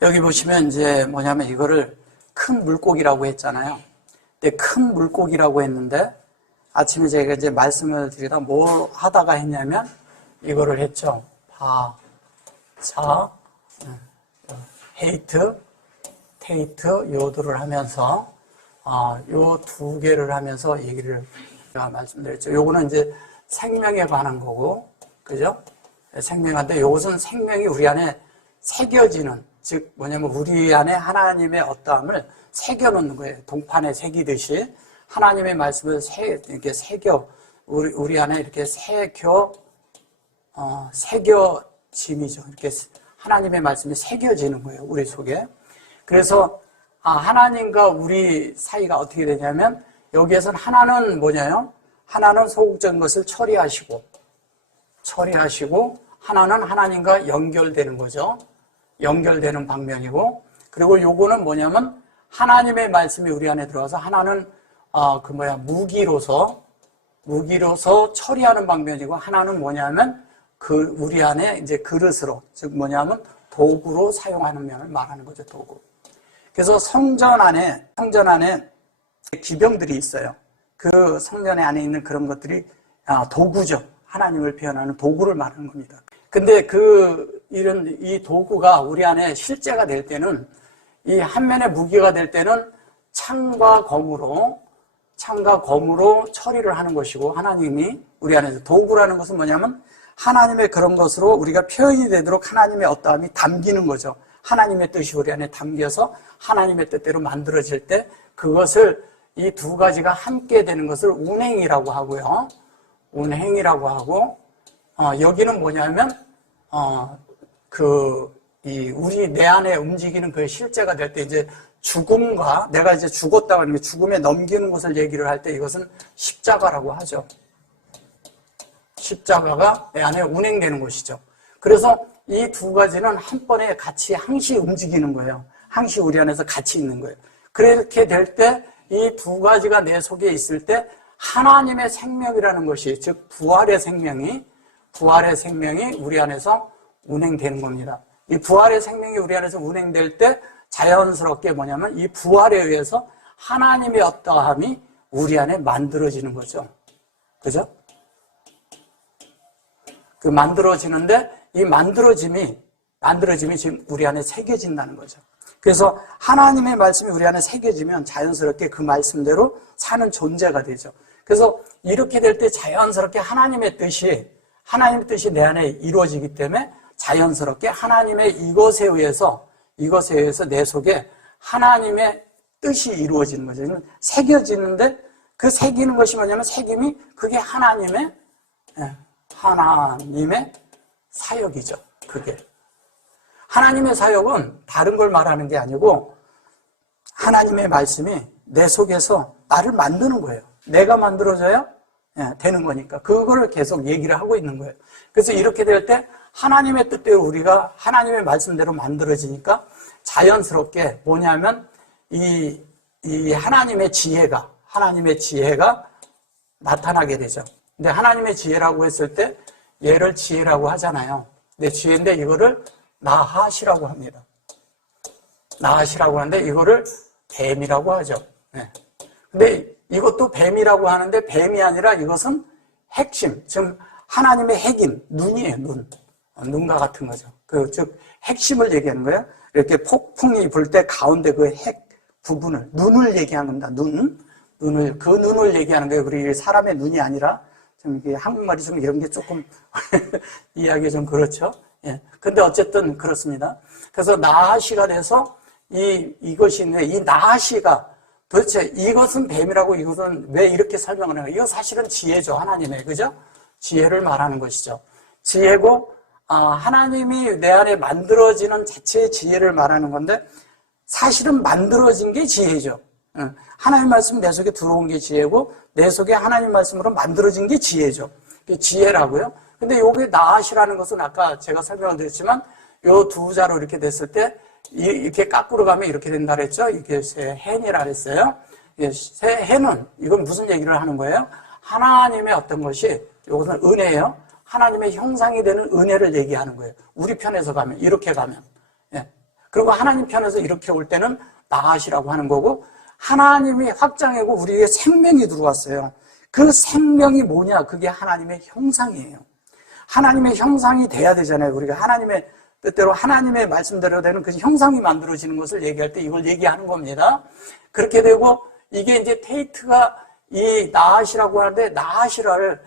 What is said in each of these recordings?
여기 보시면 이제 뭐냐면 이거를 큰 물고기라고 했잖아요. 근데 큰 물고기라고 했는데 아침에 제가 이제 말씀을 드리다 뭐 하다가 했냐면 이거를 했죠. 자, 헤이트, 테이트 요도를 하면서 요 두 개를 하면서 얘기를 제가 말씀드렸죠. 요거는 이제 생명에 관한 거고, 그죠? 생명한데 요것은 생명이 우리 안에 새겨지는, 즉 뭐냐면 우리 안에 하나님의 어떠함을 새겨놓는 거예요. 동판에 새기듯이 하나님의 말씀을 이렇게 새겨 우리 안에 이렇게 새겨짐이죠. 이렇게 하나님의 말씀이 새겨지는 거예요. 우리 속에. 그래서 하나님과 우리 사이가 어떻게 되냐면 여기에서는 하나는 뭐냐요? 하나는 소극적인 것을 처리하시고 하나는 하나님과 연결되는 거죠. 연결되는 방면이고, 그리고 요거는 뭐냐면 하나님의 말씀이 우리 안에 들어와서 하나는 무기로서 처리하는 방면이고, 하나는 뭐냐면 우리 안에 이제 그릇으로, 즉 뭐냐면 도구로 사용하는 면을 말하는 거죠. 도구. 그래서 성전 안에 기병들이 있어요. 그 성전 안에 있는 그런 것들이 도구죠. 하나님을 표현하는 도구를 말하는 겁니다. 근데 이 도구가 우리 안에 실제가 될 때는, 이 한 면의 무기가 될 때는 창과 검으로 처리를 하는 것이고, 하나님이 우리 안에서 도구라는 것은 뭐냐면 하나님의 그런 것으로 우리가 표현이 되도록 하나님의 어떠함이 담기는 거죠. 하나님의 뜻이 우리 안에 담겨서 하나님의 뜻대로 만들어질 때 그것을 이 두 가지가 함께 되는 것을 운행이라고 하고요. 운행이라고 하고, 여기는 뭐냐면 우리 내 안에 움직이는 그 실제가 될 때 이제 죽음과 내가 이제 죽었다고 하는 게 죽음에 넘기는 것을 얘기를 할 때 이것은 십자가라고 하죠. 십자가가 내 안에 운행되는 것이죠. 그래서 이 두 가지는 한 번에 같이 항시 움직이는 거예요. 항시 우리 안에서 같이 있는 거예요. 그렇게 될 때 이 두 가지가 내 속에 있을 때 하나님의 생명이라는 것이, 즉 부활의 생명이 우리 안에서 운행되는 겁니다. 이 부활의 생명이 우리 안에서 운행될 때 자연스럽게 뭐냐면 이 부활에 의해서 하나님의 어떠함이 우리 안에 만들어지는 거죠. 그죠? 그 만들어지는데 이 만들어짐이 지금 우리 안에 새겨진다는 거죠. 그래서 하나님의 말씀이 우리 안에 새겨지면 자연스럽게 그 말씀대로 사는 존재가 되죠. 그래서 이렇게 될 때 자연스럽게 하나님의 뜻이 내 안에 이루어지기 때문에 자연스럽게 하나님의 이것에 의해서 내 속에 하나님의 뜻이 이루어지는 거죠. 새겨지는데 그 새기는 것이 뭐냐면 그게 하나님의 사역이죠. 그게. 하나님의 사역은 다른 걸 말하는 게 아니고 하나님의 말씀이 내 속에서 나를 만드는 거예요. 내가 만들어져야 되는 거니까 그거를 계속 얘기를 하고 있는 거예요. 그래서 이렇게 될 때 하나님의 뜻대로 우리가 하나님의 말씀대로 만들어지니까 자연스럽게 뭐냐면 이 하나님의 지혜가 나타나게 되죠. 근데 하나님의 지혜라고 했을 때 얘를 지혜라고 하잖아요. 근데 지혜인데 이거를 나하시라고 합니다. 나하시라고 하는데 이거를 뱀이라고 하죠. 근데 이것도 뱀이라고 하는데 뱀이 아니라 이것은 핵심, 즉 하나님의 핵인 눈이에요. 눈과 같은 거죠. 즉 핵심을 얘기하는 거예요. 이렇게 폭풍이 불 때 가운데 그 핵 부분을, 눈을 얘기하는 겁니다. 눈을 얘기하는 거예요. 그리고 사람의 눈이 아니라 좀 이게 한국말이 좀 이런 게 조금 이해하기 좀 그렇죠. 예. 근데 어쨌든 그렇습니다. 그래서 나하시가 돼서 이것이 있는데 이 나하시가 도대체 이것은 뱀이라고 이것은 왜 이렇게 설명을 해요? 이거 사실은 지혜죠. 하나님의. 그죠? 지혜를 말하는 것이죠. 지혜고, 하나님이 내 안에 만들어지는 자체의 지혜를 말하는 건데 사실은 만들어진 게 지혜죠. 하나님 말씀 내 속에 들어온 게 지혜고 내 속에 하나님 말씀으로 만들어진 게 지혜죠. 그게 지혜라고요. 근데 여기 나하시라는 것은 아까 제가 설명을 드렸지만 요 두 자로 이렇게 됐을 때 이렇게 거꾸로 가면 이렇게 된다 그랬죠. 이게 해니라 그랬어요. 해는 이건 무슨 얘기를 하는 거예요? 하나님의 어떤 것이 이것은 은혜예요. 하나님의 형상이 되는 은혜를 얘기하는 거예요. 우리 편에서 가면 이렇게 가면 그리고 하나님 편에서 이렇게 올 때는 나하시라고 하는 거고, 하나님이 확장하고 우리에게 생명이 들어왔어요. 그 생명이 뭐냐? 그게 하나님의 형상이에요. 하나님의 형상이 돼야 되잖아요. 우리가 하나님의 뜻대로 하나님의 말씀대로 되는 그 형상이 만들어지는 것을 얘기할 때 이걸 얘기하는 겁니다. 그렇게 되고, 이게 이제 테이트가 이 나하시라고 하는데, 나하시라를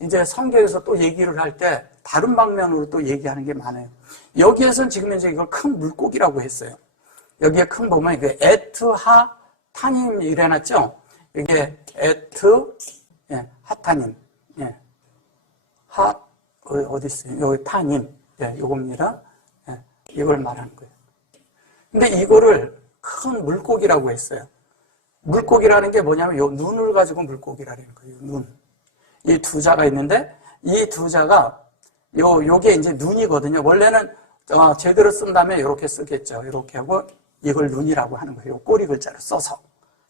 이제 성경에서 또 얘기를 할 때 다른 방면으로 또 얘기하는 게 많아요. 여기에서는 지금 이제 이걸 큰 물고기라고 했어요. 여기에 큰 보면 이게 에트하 타님 이래놨죠? 이게 하타님. 예. 어디 있어요? 여기 타님. 예, 요겁니다. 예, 이걸 말하는 거예요. 근데 이거를 큰 물고기라고 했어요. 물고기라는 게 뭐냐면 요 눈을 가지고 물고기라는 거예요. 눈. 이 두 자가 있는데 이 두 자가 요게 이제 눈이거든요. 원래는 제대로 쓴다면 이렇게 쓰겠죠. 이렇게 하고 이걸 눈이라고 하는 거예요. 요 꼬리 글자를 써서.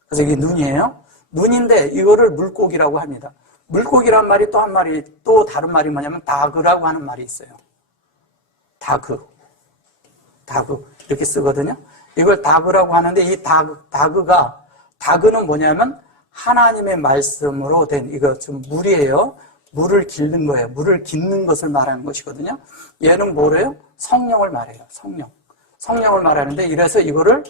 그래서 이게 눈이에요. 눈인데 이거를 물고기라고 합니다. 물고기란 말이 또 한 마리, 또 다른 말이 뭐냐면 다그라고 하는 말이 있어요. 다그 이렇게 쓰거든요. 이걸 다그라고 하는데 이 다그는 뭐냐면 하나님의 말씀으로 된 이거 좀 물이에요. 물을 기르는 거예요. 물을 깃는 것을 말하는 것이거든요. 얘는 뭐래요? 성령을 말해요. 성령을 말하는데 이래서 이거를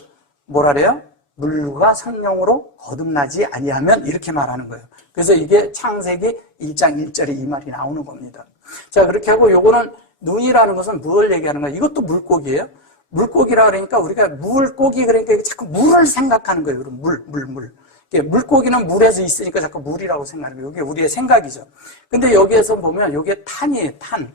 뭐라 그래요? 물과 성령으로 거듭나지 아니하면 이렇게 말하는 거예요. 그래서 이게 창세기 1장 1절에 이 말이 나오는 겁니다. 자, 그렇게 하고 요거는 눈이라는 것은 무엇을 얘기하는 거예요? 이것도 물고기예요. 물고기라 그러니까 우리가 물고기 그러니까 자꾸 물을 생각하는 거예요. 그럼 물. 물고기는 물에서 있으니까 자꾸 물이라고 생각하는 거예요. 이게 우리의 생각이죠. 근데 여기에서 보면 이게 탄이에요. 탄.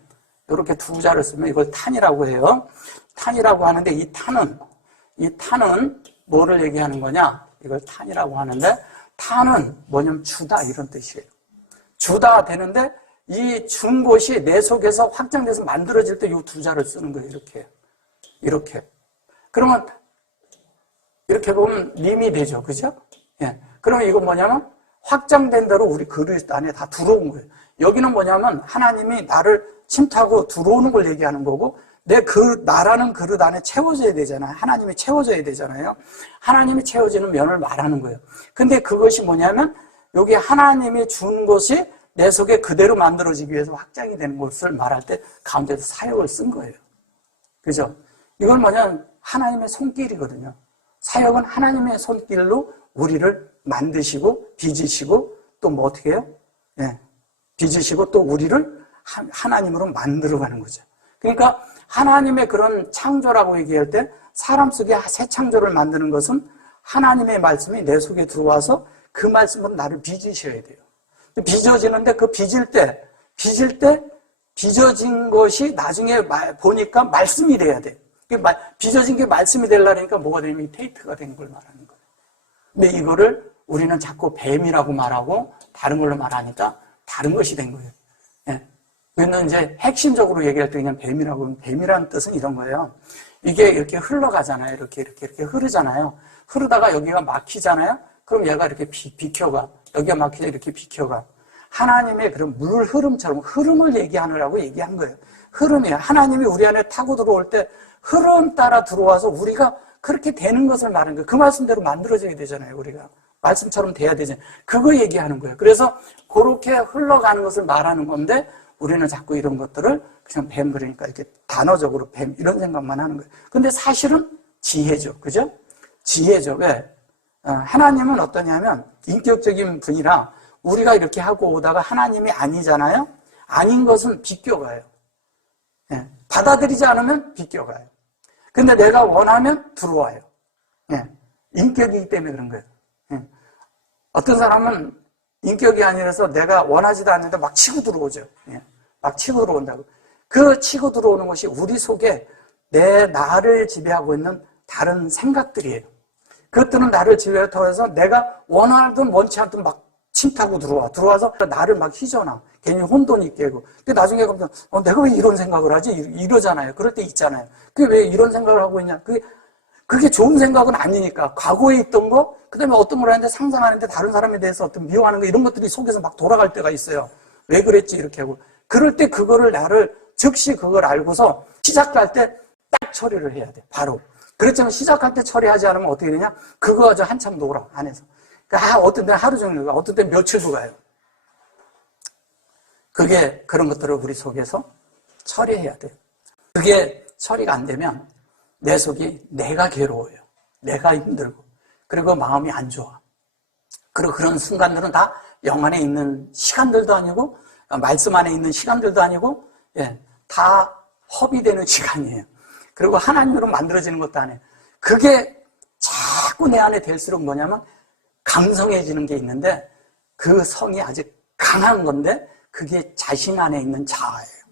이렇게 두 자를 쓰면 이걸 탄이라고 해요. 탄이라고 하는데 이 탄은 뭐를 얘기하는 거냐? 이걸 탄이라고 하는데 탄은 뭐냐면 주다 이런 뜻이에요. 주다 되는데 이 준 것이 내 속에서 확장돼서 만들어질 때 이 두 자를 쓰는 거예요. 이렇게. 그러면 이렇게 보면 림이 되죠. 그죠? 예. 그러면 이건 뭐냐면 확장된 대로 우리 그릇 안에 다 들어온 거예요. 여기는 뭐냐면 하나님이 나를 침투하고 들어오는 걸 얘기하는 거고 나라는 그릇 안에 채워져야 되잖아요. 하나님이 채워져야 되잖아요. 하나님이 채워지는 면을 말하는 거예요. 근데 그것이 뭐냐면 여기 하나님이 준 것이 내 속에 그대로 만들어지기 위해서 확장이 되는 것을 말할 때 가운데서 사역을 쓴 거예요. 그죠? 이건 뭐냐면 하나님의 손길이거든요. 사역은 하나님의 손길로 우리를 만드시고 빚으시고 또 뭐 어떻게 해요? 예. 빚으시고 또 우리를 하나님으로 만들어가는 거죠. 그러니까 하나님의 그런 창조라고 얘기할 때 사람 속에 새 창조를 만드는 것은 하나님의 말씀이 내 속에 들어와서 그 말씀으로 나를 빚으셔야 돼요. 빚어지는데 그 빚을 때 빚어진 것이 나중에 보니까 말씀이 돼야 돼. 빚어진 게 말씀이 되려니까 뭐가 되냐면 테이트가 된 걸 말하는 거예요. 근데 이거를 우리는 자꾸 뱀이라고 말하고 다른 걸로 말하니까 다른 것이 된 거예요. 예. 그래서 이제 핵심적으로 얘기할 때 그냥 뱀이라고 하면 뱀이라는 뜻은 이런 거예요. 이게 이렇게 흘러가잖아요. 이렇게 흐르잖아요. 흐르다가 여기가 막히잖아요. 그럼 얘가 이렇게 비켜가. 여기가 막히자 이렇게 비켜가. 하나님의 그런 물 흐름처럼 흐름을 얘기하느라고 얘기한 거예요. 흐름이에요. 하나님이 우리 안에 타고 들어올 때 흐름 따라 들어와서 우리가 그렇게 되는 것을 말하는 거예요. 그 말씀대로 만들어져야 되잖아요. 우리가. 말씀처럼 돼야 되잖아요. 그거 얘기하는 거예요. 그래서 그렇게 흘러가는 것을 말하는 건데 우리는 자꾸 이런 것들을 그냥 뱀 그러니까 이렇게 단어적으로 뱀 이런 생각만 하는 거예요. 근데 사실은 지혜죠. 그죠? 지혜죠. 왜? 하나님은 어떠냐면 인격적인 분이라 우리가 이렇게 하고 오다가 하나님이 아니잖아요. 아닌 것은 비껴가요. 예. 받아들이지 않으면 비껴가요. 근데 내가 원하면 들어와요. 예. 인격이기 때문에 그런 거예요. 예. 어떤 사람은 인격이 아니라서 내가 원하지도 않는데 막 치고 들어오죠. 예. 막 치고 들어온다고. 그 치고 들어오는 것이 우리 속에 나를 지배하고 있는 다른 생각들이에요. 그것들은 나를 지배해서 내가 원하든 원치 않든 막 침타고 들어와서 나를 막 휘저나. 괜히 혼돈이 깨고. 근데 나중에 보면 내가 왜 이런 생각을 하지? 이러잖아요. 그럴 때 있잖아요. 그게 왜 이런 생각을 하고 있냐? 그게 좋은 생각은 아니니까. 과거에 있던 거, 그 다음에 어떤 걸 하는데 상상하는데 다른 사람에 대해서 어떤 미워하는 거 이런 것들이 속에서 막 돌아갈 때가 있어요. 왜 그랬지? 이렇게 하고. 그럴 때 그거를 즉시 그걸 알고서 시작할 때 딱 처리를 해야 돼. 바로. 그렇지만 시작할 때 처리하지 않으면 어떻게 되냐? 그거 가지고 한참 놀아, 안에서. 그러니까 어떤 때는 하루 종일 가, 어떤 때는 며칠도 가요. 그게 그런 것들을 우리 속에서 처리해야 돼요. 그게 처리가 안 되면 내 속이 내가 괴로워요. 내가 힘들고. 그리고 마음이 안 좋아. 그리고 그런 순간들은 다 영 안에 있는 시간들도 아니고, 말씀 안에 있는 시간들도 아니고, 예, 다 허비되는 시간이에요. 그리고 하나님으로 만들어지는 것도 아니에요. 그게 자꾸 내 안에 될수록 뭐냐면 강성해지는 게 있는데 그 성이 아주 강한 건데 그게 자신 안에 있는 자아예요.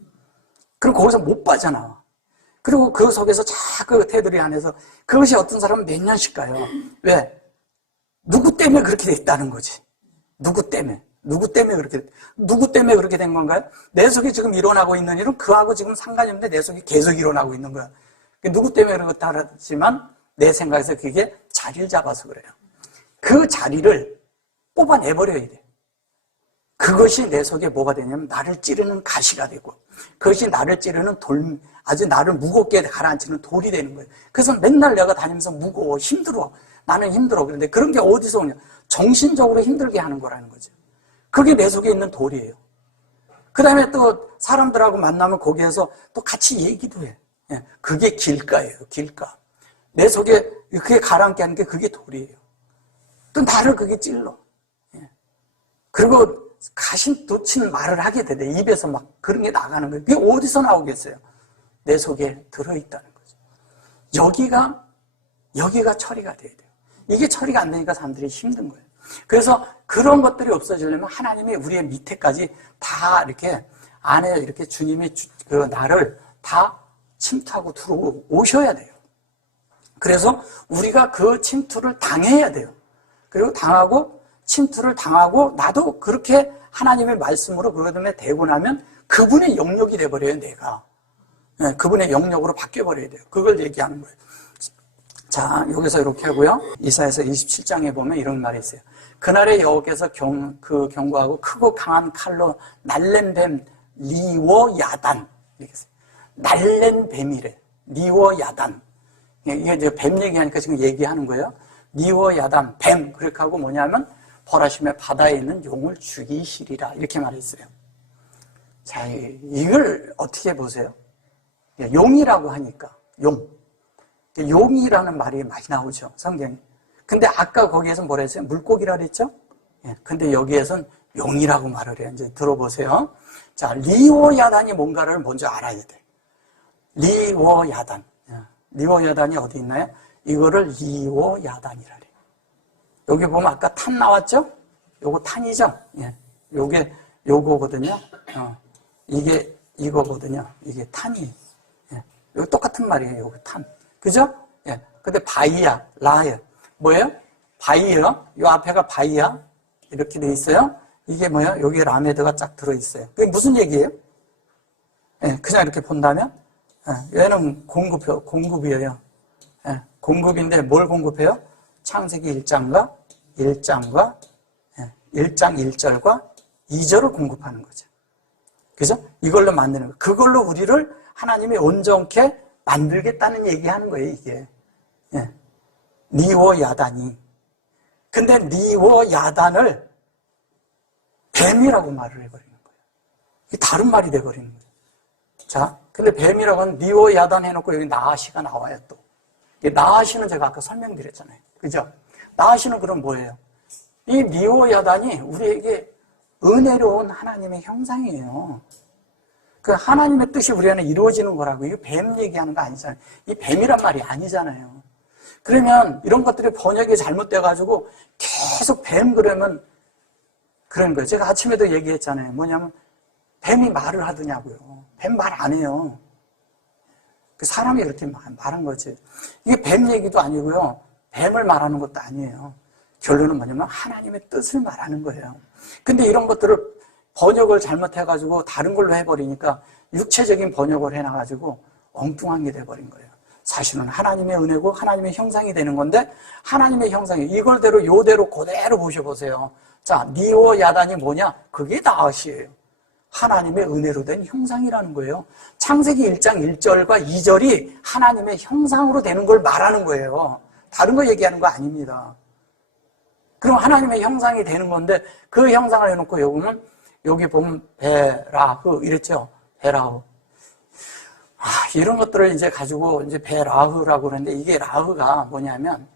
그리고 거기서 못 빠져나와. 그리고 그 속에서 자꾸 테두리 안에서 그것이 어떤 사람은 몇 년씩 가요. 왜? 누구 때문에 그렇게 됐다는 거지. 누구 때문에 그렇게 된 건가요? 내 속에 지금 일어나고 있는 일은 그하고 지금 상관이 없는데 내 속에 계속 일어나고 있는 거야. 누구 때문에 그렇다 하지만 내 생각에서 그게 자리를 잡아서 그래요. 그 자리를 뽑아내버려야 돼. 그것이 내 속에 뭐가 되냐면 나를 찌르는 가시가 되고 그것이 나를 찌르는 아주 나를 무겁게 가라앉히는 돌이 되는 거예요. 그래서 맨날 내가 다니면서 무거워, 힘들어. 나는 힘들어. 그런데 그런 게 어디서 오냐? 정신적으로 힘들게 하는 거라는 거죠. 그게 내 속에 있는 돌이에요. 그 다음에 또 사람들하고 만나면 거기에서 또 같이 얘기도 해. 그게 길가예요, 길가. 내 속에 그게 가라앉게 하는 게 그게 돌이에요. 또 나를 그게 찔러. 그리고 가신 돋친 말을 하게 돼. 내 입에서 막 그런 게 나가는 거예요. 그게 어디서 나오겠어요? 내 속에 들어있다는 거죠. 여기가 처리가 돼야 돼요. 이게 처리가 안 되니까 사람들이 힘든 거예요. 그래서 그런 것들이 없어지려면 하나님이 우리의 밑에까지 다 이렇게 안에 이렇게 주님이 그 나를 다 침투하고 들어오셔야 돼요. 그래서 우리가 그 침투를 당해야 돼요. 그리고 침투를 당하고 나도 그렇게 하나님의 말씀으로 그것에 대고 나면 그분의 영역이 돼버려요, 내가. 그분의 영역으로 바뀌어버려야 돼요. 그걸 얘기하는 거예요. 자, 여기서 이렇게 하고요. 이사야서 27장에 보면 이런 말이 있어요. 그날에 여호와께서 경고하고 크고 강한 칼로 날랜 뱀 리워야단. 이렇게 써요. 날랜 뱀이래. 리워야단. 이게 이제 뱀 얘기하니까 지금 얘기하는 거예요. 리워야단, 뱀. 그렇게 하고 뭐냐면 벌하심에 바다에 있는 용을 죽이시리라. 이렇게 말했어요. 자, 이걸 어떻게 보세요? 용이라고 하니까, 용이라는 말이 많이 나오죠, 성경에. 근데 아까 거기에서 뭐라 했어요? 물고기라 그랬죠? 근데 여기에선 용이라고 말을 해요. 이제 들어보세요. 자, 리워야단이 뭔가를 먼저 알아야 돼. 리워야단. 리워야단이 어디 있나요? 이거를 리워야단이라 그래요. 여기 보면 아까 탄 나왔죠? 요거 탄이죠? 요거거든요. 이게 이거거든요. 이게 탄이에요. 이거 똑같은 말이에요. 요거 탄. 그죠? 근데 바이야, 라야. 뭐예요? 바이어. 요 앞에가 바이야. 이렇게 돼 있어요. 이게 뭐예요? 여기에 라메드가 쫙 들어있어요. 그게 무슨 얘기예요? 그냥 이렇게 본다면, 얘는 공급이에요. 공급인데 뭘 공급해요? 창세기 1장 1장 1절과 2절을 공급하는 거죠. 그죠? 이걸로 만드는 거. 그걸로 우리를 하나님이 온전케 만들겠다는 얘기하는 거예요, 이게. 리워야단이. 근데 리워야단을 뱀이라고 말을 해버리는 거예요. 이게 다른 말이 돼버리는 거예요. 자, 근데 뱀이라고 하면 리워야단 해놓고 여기 나아시가 나와요, 또. 나아시는 제가 아까 설명드렸잖아요. 그죠? 나아시는 그럼 뭐예요? 이 리워야단이 우리에게 은혜로운 하나님의 형상이에요. 그 하나님의 뜻이 우리 안에 이루어지는 거라고. 이거 뱀 얘기하는 거 아니잖아요. 이 뱀이란 말이 아니잖아요. 그러면 이런 것들이 번역이 잘못돼가지고 계속 뱀 그러면 그런 거예요. 제가 아침에도 얘기했잖아요. 뭐냐면 뱀이 말을 하더냐고요. 뱀 말 안 해요. 그 사람이 이렇게 말한 거지. 이게 뱀 얘기도 아니고요. 뱀을 말하는 것도 아니에요. 결론은 뭐냐면 하나님의 뜻을 말하는 거예요. 근데 이런 것들을 번역을 잘못해가지고 다른 걸로 해버리니까 육체적인 번역을 해놔가지고 엉뚱한 게 돼버린 거예요. 사실은 하나님의 은혜고 하나님의 형상이 되는 건데 하나님의 형상이 이걸대로 요대로 그대로 보셔보세요. 자, 리워야단이 뭐냐? 그게 나아시예요. 하나님의 은혜로 된 형상이라는 거예요. 창세기 1장 1절과 2절이 하나님의 형상으로 되는 걸 말하는 거예요. 다른 거 얘기하는 거 아닙니다. 그럼 하나님의 형상이 되는 건데 그 형상을 해놓고 여기 보면 베라흐 이랬죠. 베라흐. 이런 것들을 이제 가지고 이제 베라흐라고 그러는데 이게 라흐가 뭐냐면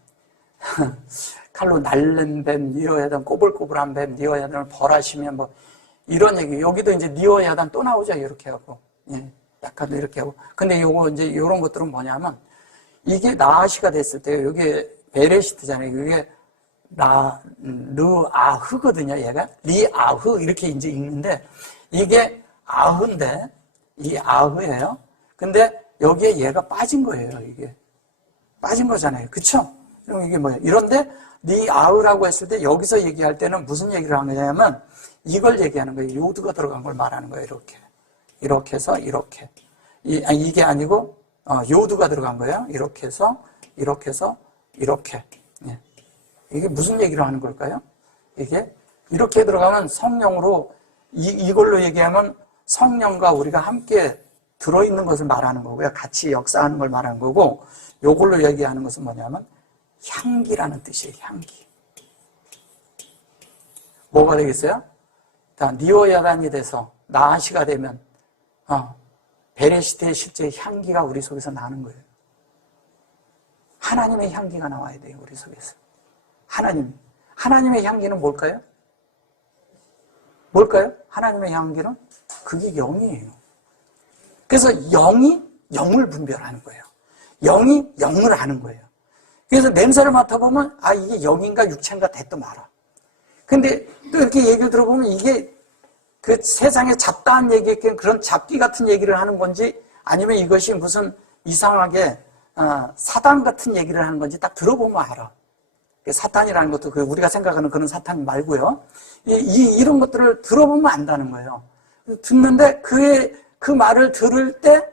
칼로 날른 뱀, 니오야단, 꼬불꼬불한 뱀, 니오야단을 벌하시면 뭐 이런 얘기. 여기도 이제 니오야단 또 나오죠. 이렇게 하고. 예, 약간 이렇게 하고. 근데 요거 이제 이런 것들은 뭐냐면 이게 나아시가 됐을 때 이게 베레시트잖아요. 이게 르아흐거든요. 얘가 리아흐 이렇게 이제 읽는데 이게 아흐인데 이 아흐예요. 근데 여기에 얘가 빠진 거예요. 이게 빠진 거잖아요. 그쵸? 그럼 이게 뭐예요? 이런데 리아흐라고 했을 때 여기서 얘기할 때는 무슨 얘기를 하는 거냐면 이걸 얘기하는 거예요. 요드가 들어간 걸 말하는 거예요. 이렇게 해서 이렇게. 이게 아니고 요드가 들어간 거예요. 이렇게 해서 이렇게. 예. 이게 무슨 얘기를 하는 걸까요? 이게 이렇게 들어가면 성령으로 이걸로 얘기하면 성령과 우리가 함께 들어있는 것을 말하는 거고요. 같이 역사하는 걸 말하는 거고 요걸로 얘기하는 것은 뭐냐면 향기라는 뜻이에요. 향기. 뭐가 되겠어요? 니오야단이 돼서 나아시가 되면 베레시트의 실제 향기가 우리 속에서 나는 거예요. 하나님의 향기가 나와야 돼요. 우리 속에서. 하나님의 향기는 뭘까요? 하나님의 향기는 그게 영이에요. 그래서 영이 영을 분별하는 거예요. 영이 영을 아는 거예요. 그래서 냄새를 맡아보면 이게 영인가 육체인가 대뜸 알아. 근데 또 이렇게 얘기를 들어보면 이게 그 세상에 잡다한 얘기, 그런 잡기 같은 얘기를 하는 건지 아니면 이것이 무슨 이상하게 사단 같은 얘기를 하는 건지 딱 들어보면 알아. 사탄이라는 것도 우리가 생각하는 그런 사탄 말고요. 이런 것들을 들어보면 안다는 거예요. 듣는데 그 말을 들을 때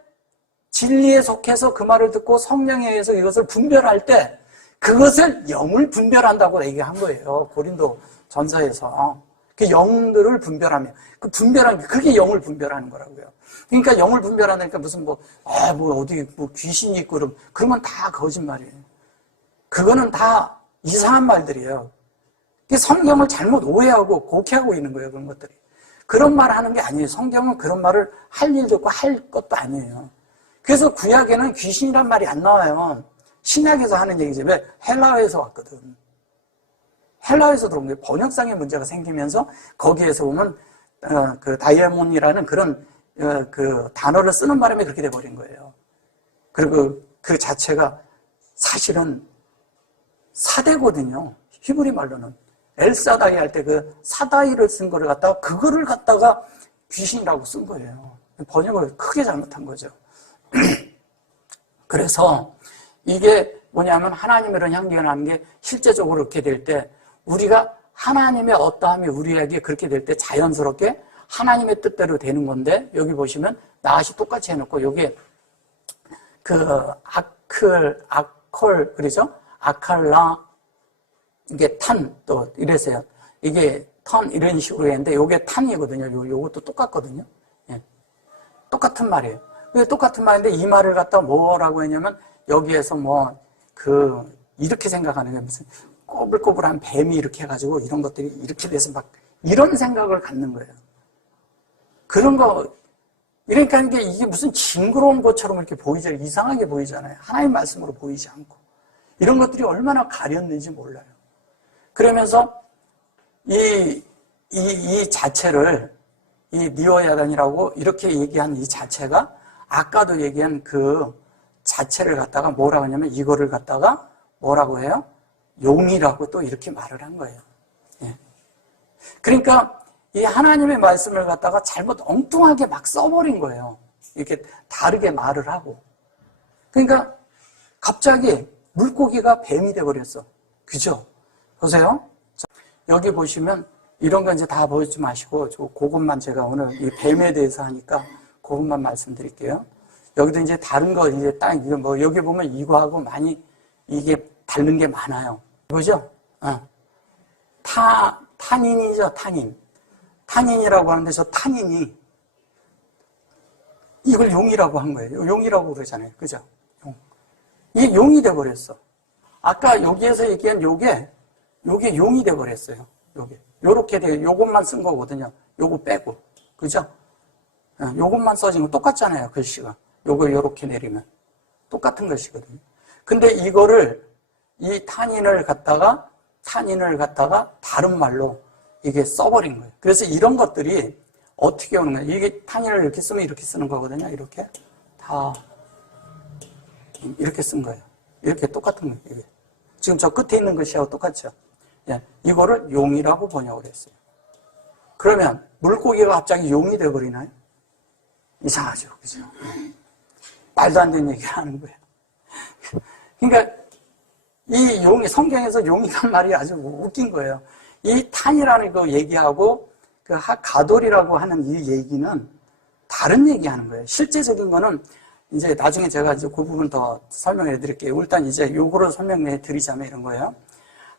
진리에 속해서 그 말을 듣고 성령에 의해서 이것을 분별할 때 그것을 영을 분별한다고 얘기한 거예요. 고린도 전서에서. 그 영들을 분별하며 그 분별한 게 그게 영을 분별하는 거라고요. 그러니까 영을 분별하니까 무슨 어디 귀신이 있고 그러면 다 거짓말이에요. 그거는 다 이상한 말들이에요. 성경을 잘못 오해하고 곡해하고 있는 거예요. 그런 것들이. 그런 말 하는 게 아니에요. 성경은 그런 말을 할 일도 없고 할 것도 아니에요. 그래서 구약에는 귀신이란 말이 안 나와요. 신약에서 하는 얘기지. 왜? 헬라어에서 왔거든. 헬라어에서 들어온 거예요. 번역상의 문제가 생기면서 거기에서 보면 그 다이아몬이라는 그런 그 단어를 쓰는 바람에 그렇게 돼버린 거예요. 그리고 그 자체가 사실은 사대거든요. 히브리 말로는. 엘사다이 할 때 그 사다이를 쓴 거를 갖다가 그거를 갖다가 귀신이라고 쓴 거예요. 번역을 크게 잘못한 거죠. 그래서 이게 뭐냐면 하나님의 이런 향기가 나는 게 실제적으로 이렇게 될 때 우리가 하나님의 어떠함이 우리에게 그렇게 될 때 자연스럽게 하나님의 뜻대로 되는 건데 여기 보시면 나아시 똑같이 해놓고 여기 그 아컬 그러죠? 아칼라 이게 탄 또 이랬어요. 이게 턴 이런 식으로 했는데 이게 탄이거든요. 요것도 똑같거든요. 예. 똑같은 말이에요. 똑같은 말인데 이 말을 갖다 뭐라고 했냐면 여기에서 이렇게 생각하는 거예요. 무슨 꼬불꼬불한 뱀이 이렇게 해가지고 이런 것들이 이렇게 돼서 막 이런 생각을 갖는 거예요. 그런 거 그러니까 이게 무슨 징그러운 것처럼 이렇게 보이잖아요. 이상하게 보이잖아요. 하나님 말씀으로 보이지 않고 이런 것들이 얼마나 가렸는지 몰라요. 그러면서 이 자체를 이 니오야단이라고 이렇게 얘기한 이 자체가 아까도 얘기한 그 자체를 갖다가 뭐라고 하냐면 이거를 갖다가 뭐라고 해요? 용이라고 또 이렇게 말을 한 거예요. 예. 그러니까 이 하나님의 말씀을 갖다가 잘못 엉뚱하게 막 써버린 거예요. 이렇게 다르게 말을 하고. 그러니까 갑자기 물고기가 뱀이 돼버렸어. 그죠? 보세요. 여기 보시면 이런 건 이제 다 보지 마시고 그것만 제가 오늘 이 뱀에 대해서 하니까 그것만 말씀드릴게요. 여기도 이제 다른 거 이제 딱 여기 보면 이거하고 많이 이게 다른 게 많아요. 보죠? 타닌이죠, 타닌. 타닌이라고 하는데 저 타닌이 이걸 용이라고 한 거예요. 용이라고 그러잖아요. 그죠? 용. 이게 용이 돼버렸어. 아까 여기에서 얘기한 요게 용이 돼버렸어요. 요렇게 돼, 요것만 쓴 거거든요. 요거 빼고. 그죠? 요것만 써진 거 똑같잖아요. 글씨가. 요거 요렇게 내리면. 똑같은 글씨거든요. 근데 이거를, 이 탄인을 갖다가 다른 말로 이게 써버린 거예요. 그래서 이런 것들이 어떻게 오는 거예요? 이게 탄인을 이렇게 쓰면 이렇게 쓰는 거거든요. 이렇게. 다, 이렇게 쓴 거예요. 이렇게 똑같은 거예요. 이게. 지금 저 끝에 있는 글씨하고 똑같죠? 예, 이거를 용이라고 번역을 했어요. 그러면 물고기가 갑자기 용이 되어버리나요? 이상하죠. 그죠? 말도 안 되는 얘기를 하는 거예요. 그러니까 이 용이, 성경에서 용이란 말이 아주 웃긴 거예요. 이 탄이라는 거 얘기하고 그 가돌이라고 하는 이 얘기는 다른 얘기하는 거예요. 실제적인 거는 이제 나중에 제가 이제 그 부분 더 설명해 드릴게요. 일단 이제 요거를 설명해 드리자면 이런 거예요.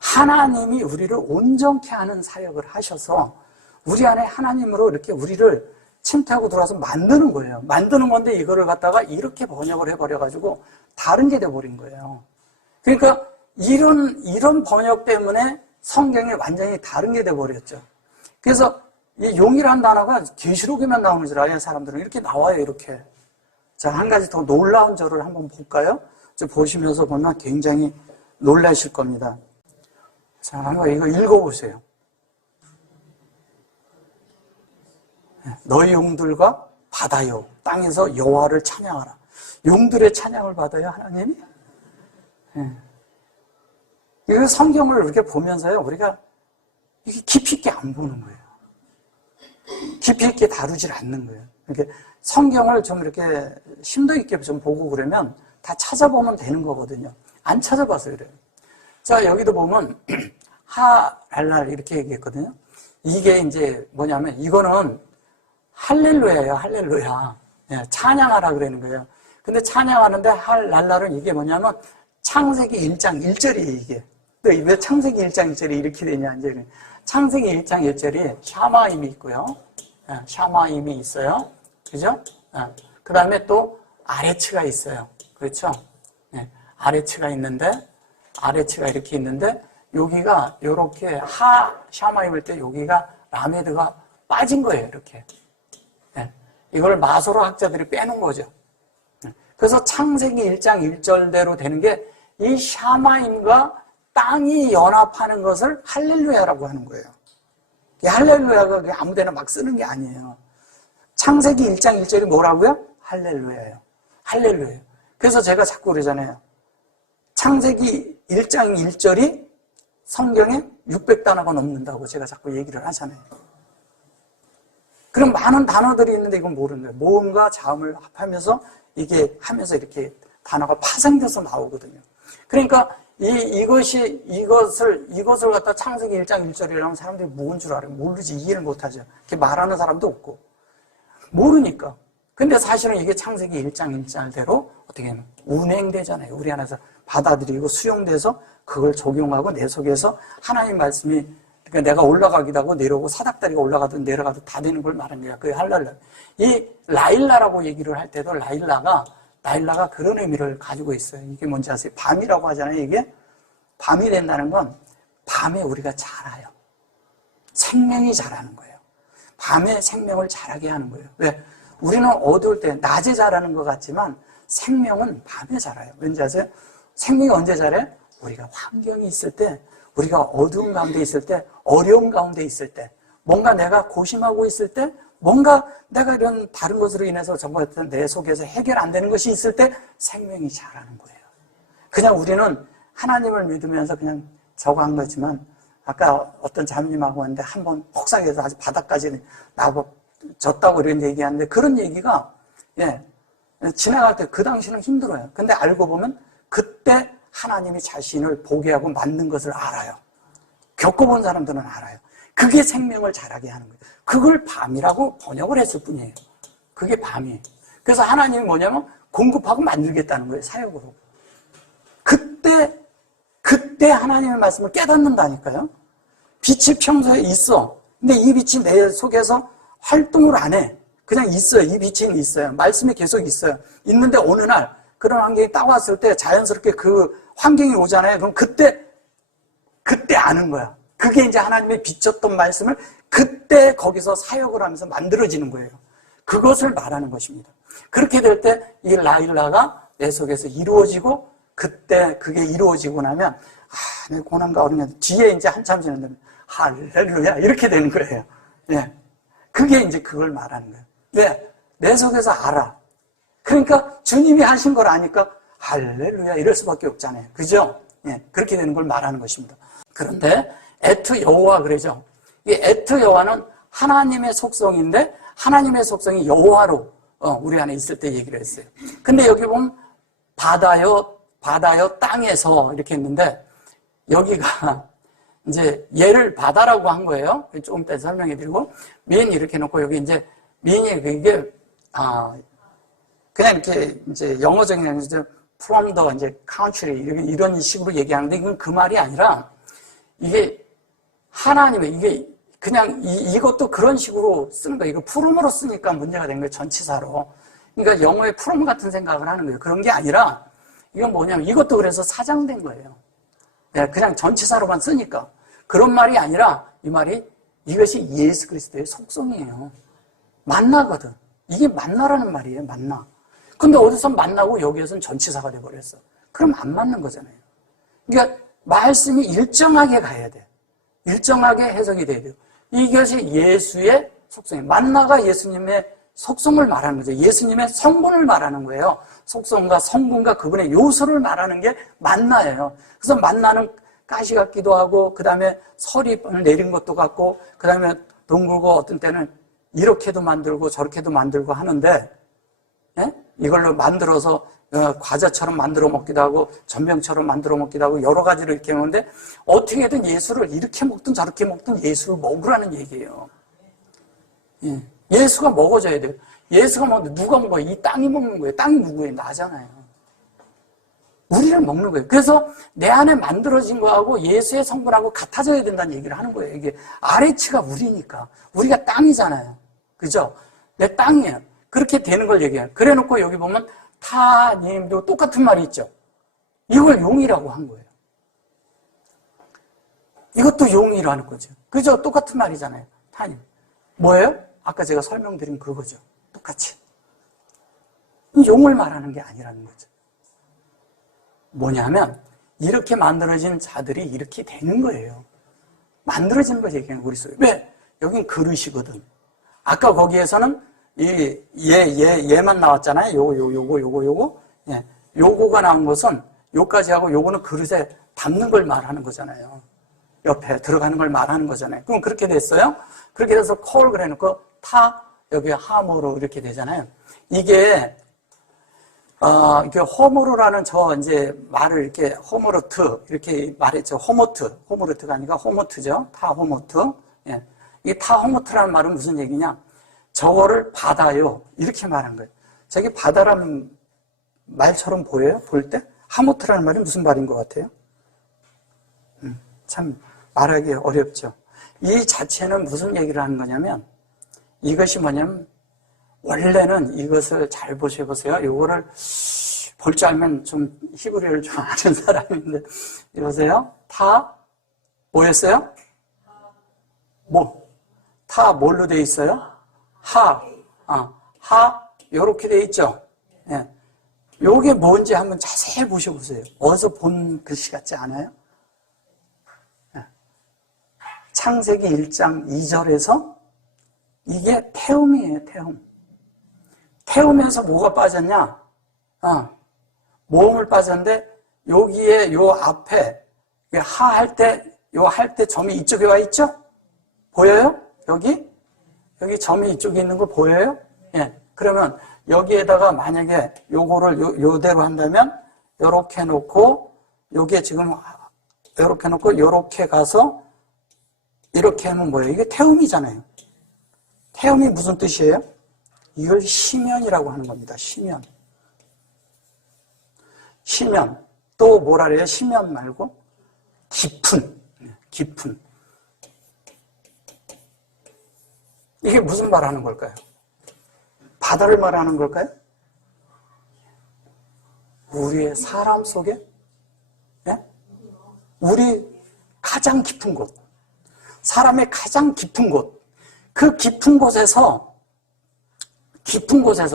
하나님이 우리를 온전케 하는 사역을 하셔서 우리 안에 하나님으로 이렇게 우리를 침투하고 들어와서 만드는 거예요. 만드는 건데 이거를 갖다가 이렇게 번역을 해버려가지고 다른 게 돼버린 거예요. 그러니까 이런 번역 때문에 성경이 완전히 다른 게 돼버렸죠. 그래서 이 용이라는 단어가 계시록에만 나오는 줄 알아요. 사람들은 이렇게 나와요. 이렇게. 자, 한 가지 더 놀라운 절을 한번 볼까요? 보시면서 보면 굉장히 놀라실 겁니다. 자, 한번 이거 읽어보세요. 너희 용들과 바다여 땅에서 여호와를 찬양하라. 용들의 찬양을 받아요, 하나님이? 이거 성경을 이렇게 보면서요, 우리가 이게 깊이 있게 안 보는 거예요. 깊이 있게 다루질 않는 거예요. 이렇게 성경을 좀 이렇게 심도 있게 좀 보고 그러면 다 찾아보면 되는 거거든요. 안 찾아봐서 그래요. 자, 여기도 보면 하랄랄 이렇게 얘기했거든요. 이게 이제 뭐냐면 이거는 할렐루야예요. 할렐루야. 예, 찬양하라 그러는 거예요. 근데 찬양하는데 할랄랄은 이게 뭐냐면 창세기 1장 1절이에요. 이게. 왜 창세기 1장 1절이 이렇게 되냐 이제 창세기 1장 1절이 샤마임이 있고요. 예, 샤마임이 있어요. 그죠? 그 다음에 또 아레츠가 있어요. 그렇죠? 예, 아레츠가 이렇게 있는데 여기가 요렇게 샤마임일 때 여기가 라메드가 빠진 거예요. 이렇게. 예, 이걸 마소로 학자들이 빼놓은 거죠. 그래서 창세기 1장 1절대로 되는 게 이 샤마임과 땅이 연합하는 것을 할렐루야라고 하는 거예요. 이 할렐루야가 아무데나 막 쓰는 게 아니에요. 창세기 1장 1절이 뭐라고요? 할렐루야예요. 할렐루야. 그래서 제가 자꾸 그러잖아요. 창세기 1장 1절이 성경에 600단어가 넘는다고 제가 자꾸 얘기를 하잖아요. 그럼 많은 단어들이 있는데 이건 모르는 거예요. 모음과 자음을 합하면서 이게 하면서 이렇게 단어가 파생돼서 나오거든요. 그러니까 이것을 갖다 창세기 1장 1절이라면 사람들이 뭔 줄 알아요? 모르지, 이해를 못하죠. 이렇게 말하는 사람도 없고. 모르니까. 근데 사실은 이게 창세기 1장 1절대로 어떻게 하면 운행되잖아요. 우리 안에서 받아들이고 수용돼서 그걸 적용하고 내 속에서 하나님 말씀이 그러니까 내가 올라가기도 하고 내려오고 사닥다리가 올라가든 내려가든 다 되는 걸 말하는 거야. 그게 할랄라. 이 라일라라고 얘기를 할 때도 라일라가 그런 의미를 가지고 있어요. 이게 뭔지 아세요? 밤이라고 하잖아요. 이게 밤이 된다는 건 밤에 우리가 자라요. 생명이 자라는 거예요. 밤에 생명을 자라게 하는 거예요. 왜? 우리는 어두울 때 낮에 자라는 것 같지만 생명은 밤에 자라요. 왠지 아세요? 생명이 언제 자라요? 우리가 환경이 있을 때, 우리가 어두운 가운데 있을 때, 어려운 가운데 있을 때, 뭔가 내가 고심하고 있을 때, 뭔가 내가 이런 다른 것으로 인해서 정말 내 속에서 해결 안 되는 것이 있을 때 생명이 자라는 거예요. 그냥 우리는 하나님을 믿으면서 그냥 저거 한 거지만 아까 어떤 자매님하고 왔는데 한번 폭삭해서 아주 바닥까지 나고 졌다고 이런 얘기하는데 그런 얘기가 지나갈 때 그 당시는 힘들어요. 근데 알고 보면 그때 하나님이 자신을 보게 하고 만든 것을 알아요. 겪어본 사람들은 알아요. 그게 생명을 자라게 하는 거예요. 그걸 밤이라고 번역을 했을 뿐이에요. 그게 밤이에요. 그래서 하나님이 뭐냐면 공급하고 만들겠다는 거예요. 사역으로. 그때 하나님의 말씀을 깨닫는다니까요. 빛이 평소에 있어. 근데 이 빛이 내 속에서 활동을 안 해. 그냥 있어요. 이 빛은 있어요. 말씀이 계속 있어요. 있는데 어느 날 그런 환경이 딱 왔을 때 자연스럽게 그 환경이 오잖아요. 그럼 그때 아는 거야. 그게 이제 하나님의 비쳤던 말씀을 그때 거기서 사역을 하면서 만들어지는 거예요. 그것을 말하는 것입니다. 그렇게 될 때 이 라일라가 내 속에서 이루어지고 그때 그게 이루어지고 나면 내 고난과 어려움 뒤에 이제 한참 지났는데 할렐루야 이렇게 되는 거예요. 예. 그게 이제 그걸 말하는 거예요. 왜? 내 속에서 알아. 그러니까 주님이 하신 걸 아니까 할렐루야 이럴 수밖에 없잖아요. 그죠? 예. 그렇게 되는 걸 말하는 것입니다. 그런데 에트 여호와 그러죠. 이 에트 여호와는 하나님의 속성인데 하나님의 속성이 여호와로 우리 안에 있을 때 얘기를 했어요. 근데 여기 보면 바다요 땅에서 이렇게 했는데 여기가 이제 얘를 바다라고 한 거예요. 조금 이따 설명해 드리고 민 이렇게 놓고 여기 이제 민이 그게 그냥 이렇게 이제 영어적인 이제 from the 이제 country 이런 식으로 얘기하는데 이건 그 말이 아니라 이게 하나님의 이게 그냥 이것도 그런 식으로 쓰는 거예요. 이거 프롬으로 쓰니까 문제가 된 거예요. 전치사로. 그러니까 영어의 프롬 같은 생각을 하는 거예요. 그런 게 아니라 이건 뭐냐면 이것도 그래서 사장된 거예요. 그냥 전치사로만 쓰니까. 그런 말이 아니라 이 말이 이것이 예수 그리스도의 속성이에요. 만나거든. 이게 만나라는 말이에요. 만나. 근데 어디서 만나고 여기에서는 전치사가 돼버렸어. 그럼 안 맞는 거잖아요. 그러니까 말씀이 일정하게 가야 돼. 일정하게 해석이 돼야 돼요. 이것이 예수의 속성이에요. 만나가 예수님의 속성을 말하는 거죠. 예수님의 성분을 말하는 거예요. 속성과 성분과 그분의 요소를 말하는 게 만나예요. 그래서 만나는 가시 같기도 하고 그 다음에 설이 내린 것도 같고 그 다음에 둥글고 어떤 때는 이렇게도 만들고 저렇게도 만들고 하는데 이걸로 만들어서 과자처럼 만들어 먹기도 하고 전병처럼 만들어 먹기도 하고 여러 가지로 이렇게 먹는데 어떻게든 예수를 이렇게 먹든 저렇게 먹든 예수를 먹으라는 얘기예요. 예수가 먹어줘야 돼요. 예수가 먹는데 누가 먹어요? 이 땅이 먹는 거예요. 땅이 누구예요? 나잖아요. 우리를 먹는 거예요. 그래서 내 안에 만들어진 거하고 예수의 성분하고 같아져야 된다는 얘기를 하는 거예요. 이게 아래치가 우리니까. 우리가 땅이잖아요. 그죠? 내 땅이에요. 그렇게 되는 걸 얘기해요. 그래 놓고 여기 보면 타님도 똑같은 말이 있죠. 이걸 용이라고 한 거예요. 이것도 용이라는 거죠. 그죠? 똑같은 말이잖아요. 타님. 뭐예요? 아까 제가 설명드린 그거죠. 똑같이. 용을 말하는 게 아니라는 거죠. 뭐냐면 이렇게 만들어진 자들이 이렇게 되는 거예요. 만들어진 거 얘기하는 우리 속에. 왜? 여긴 그릇이거든. 아까 거기에서는 얘만 나왔잖아요. 요거. 예. 요거가 나온 것은 요까지 하고 요거는 그릇에 담는 걸 말하는 거잖아요. 옆에 들어가는 걸 말하는 거잖아요. 그럼 그렇게 됐어요? 그렇게 돼서 콜 그래 놓고 여기 하모로 이렇게 되잖아요. 이게 호모르라는 이제 말을 이렇게 호모르트 이렇게 말했죠. 호모르트가 아니라 호모트죠. 타호모트. 예. 이 타호모트라는 말은 무슨 얘기냐? 저거를 받아요. 이렇게 말한 거예요. 저게 바다라는 말처럼 보여요? 볼 때? 하모트라는 말이 무슨 말인 것 같아요? 참 말하기 어렵죠. 이 자체는 무슨 얘기를 하는 거냐면 이것이 뭐냐면 원래는 이것을 잘 보셔보세요. 이거를 볼 줄 알면 좀 히브리어를 좀 아는 사람인데 보세요. 뭐였어요? 뭘로 돼 있어요? 요렇게 돼 있죠. 예. 요게 뭔지 한번 자세히 보셔보세요. 어디서 본 글씨 같지 않아요? 예. 창세기 1장 2절에서 이게 태음이에요, 태음. 태우면서 뭐가 빠졌냐? 모음을 빠졌는데 여기에 요 앞에 할 때 점이 이쪽에 와 있죠? 보여요? 여기 점이 이쪽에 있는 거 보여요? 예. 그러면 여기에다가 만약에 요거를 요대로 한다면 요렇게 놓고 요게 지금 요렇게 놓고 요렇게 가서 이렇게 하면 뭐예요? 이게 태음이잖아요. 태음이 무슨 뜻이에요? 이걸 시면이라고 하는 겁니다. 시면. 또 뭐라 그래요? 시면 말고 깊은. 이게 무슨 말 하는 걸까요? 바다를 말하는 걸까요? 우리의 사람 속에? 네? 우리 가장 깊은 곳, 사람의 가장 깊은 곳, 그 깊은 곳에서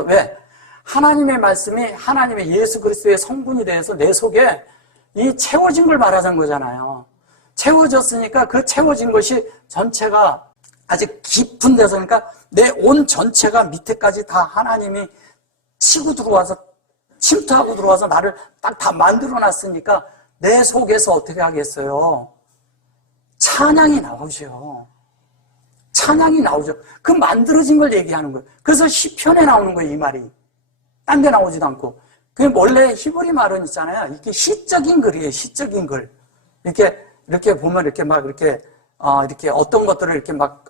왜? 하나님의 말씀이 하나님의 예수 그리스도의 성분이 돼서 내 속에 이 채워진 걸 말하자는 거잖아요. 채워졌으니까 그 채워진 것이 전체가 아직 깊은 데서니까 내 온 전체가 밑에까지 다 하나님이 치고 들어와서 침투하고 들어와서 나를 딱 다 만들어 놨으니까 내 속에서 어떻게 하겠어요? 찬양이 나오죠. 찬양이 나오죠. 그 만들어진 걸 얘기하는 거예요. 그래서 시편에 나오는 거예요, 이 말이. 딴 데 나오지도 않고. 그 원래 히브리 말은 있잖아요. 이렇게 시적인 글이에요, 시적인 글. 이렇게 보면 이렇게 막 이렇게 어떤 것들을 이렇게 막,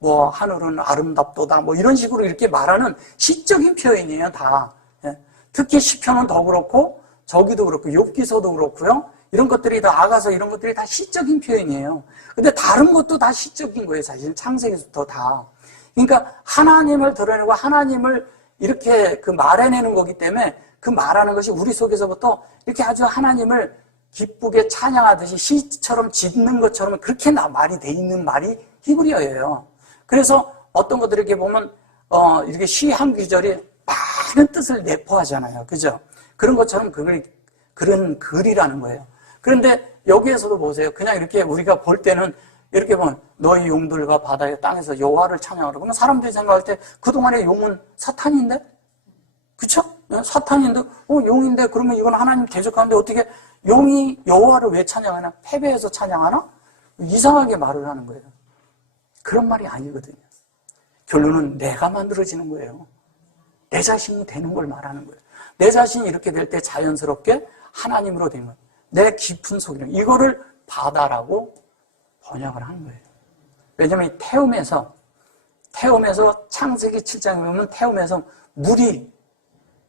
뭐, 하늘은 아름답도다. 뭐 이런 식으로 이렇게 말하는 시적인 표현이에요, 다. 예. 특히 시편은 더 그렇고, 저기도 그렇고, 욥기서도 그렇고요. 이런 것들이 다 아가서 이런 것들이 다 시적인 표현이에요. 근데 다른 것도 다 시적인 거예요, 사실. 창세기부터 다. 그러니까 하나님을 드러내고 하나님을 이렇게 그 말해내는 거기 때문에 그 말하는 것이 우리 속에서부터 이렇게 아주 하나님을 기쁘게 찬양하듯이 시처럼 짓는 것처럼 그렇게 말이 돼 있는 말이 히브리어예요. 그래서 어떤 것들 이렇게 보면 이렇게 시 한 구절이 많은 뜻을 내포하잖아요. 그죠? 그런 것처럼 그런 글이라는 거예요. 그런데 여기에서도 보세요. 그냥 이렇게 우리가 볼 때는 이렇게 보면 너희 용들과 바다의 땅에서 여호와를 찬양하라. 그러면 사람들이 생각할 때 그동안의 용은 사탄인데? 그쵸? 사탄인데 용인데 그러면 이건 하나님 대적하는데 어떻게 용이 여호와를 왜 찬양하나? 패배해서 찬양하나? 이상하게 말을 하는 거예요. 그런 말이 아니거든요. 결론은 내가 만들어지는 거예요. 내 자신이 되는 걸 말하는 거예요. 내 자신이 이렇게 될 때 자연스럽게 하나님으로 된 거예요. 내 깊은 속이는 이거를 바다라고 번역을 하는 거예요. 왜냐하면 이 태움에서 창세기 7장에 보면 태움에서 물이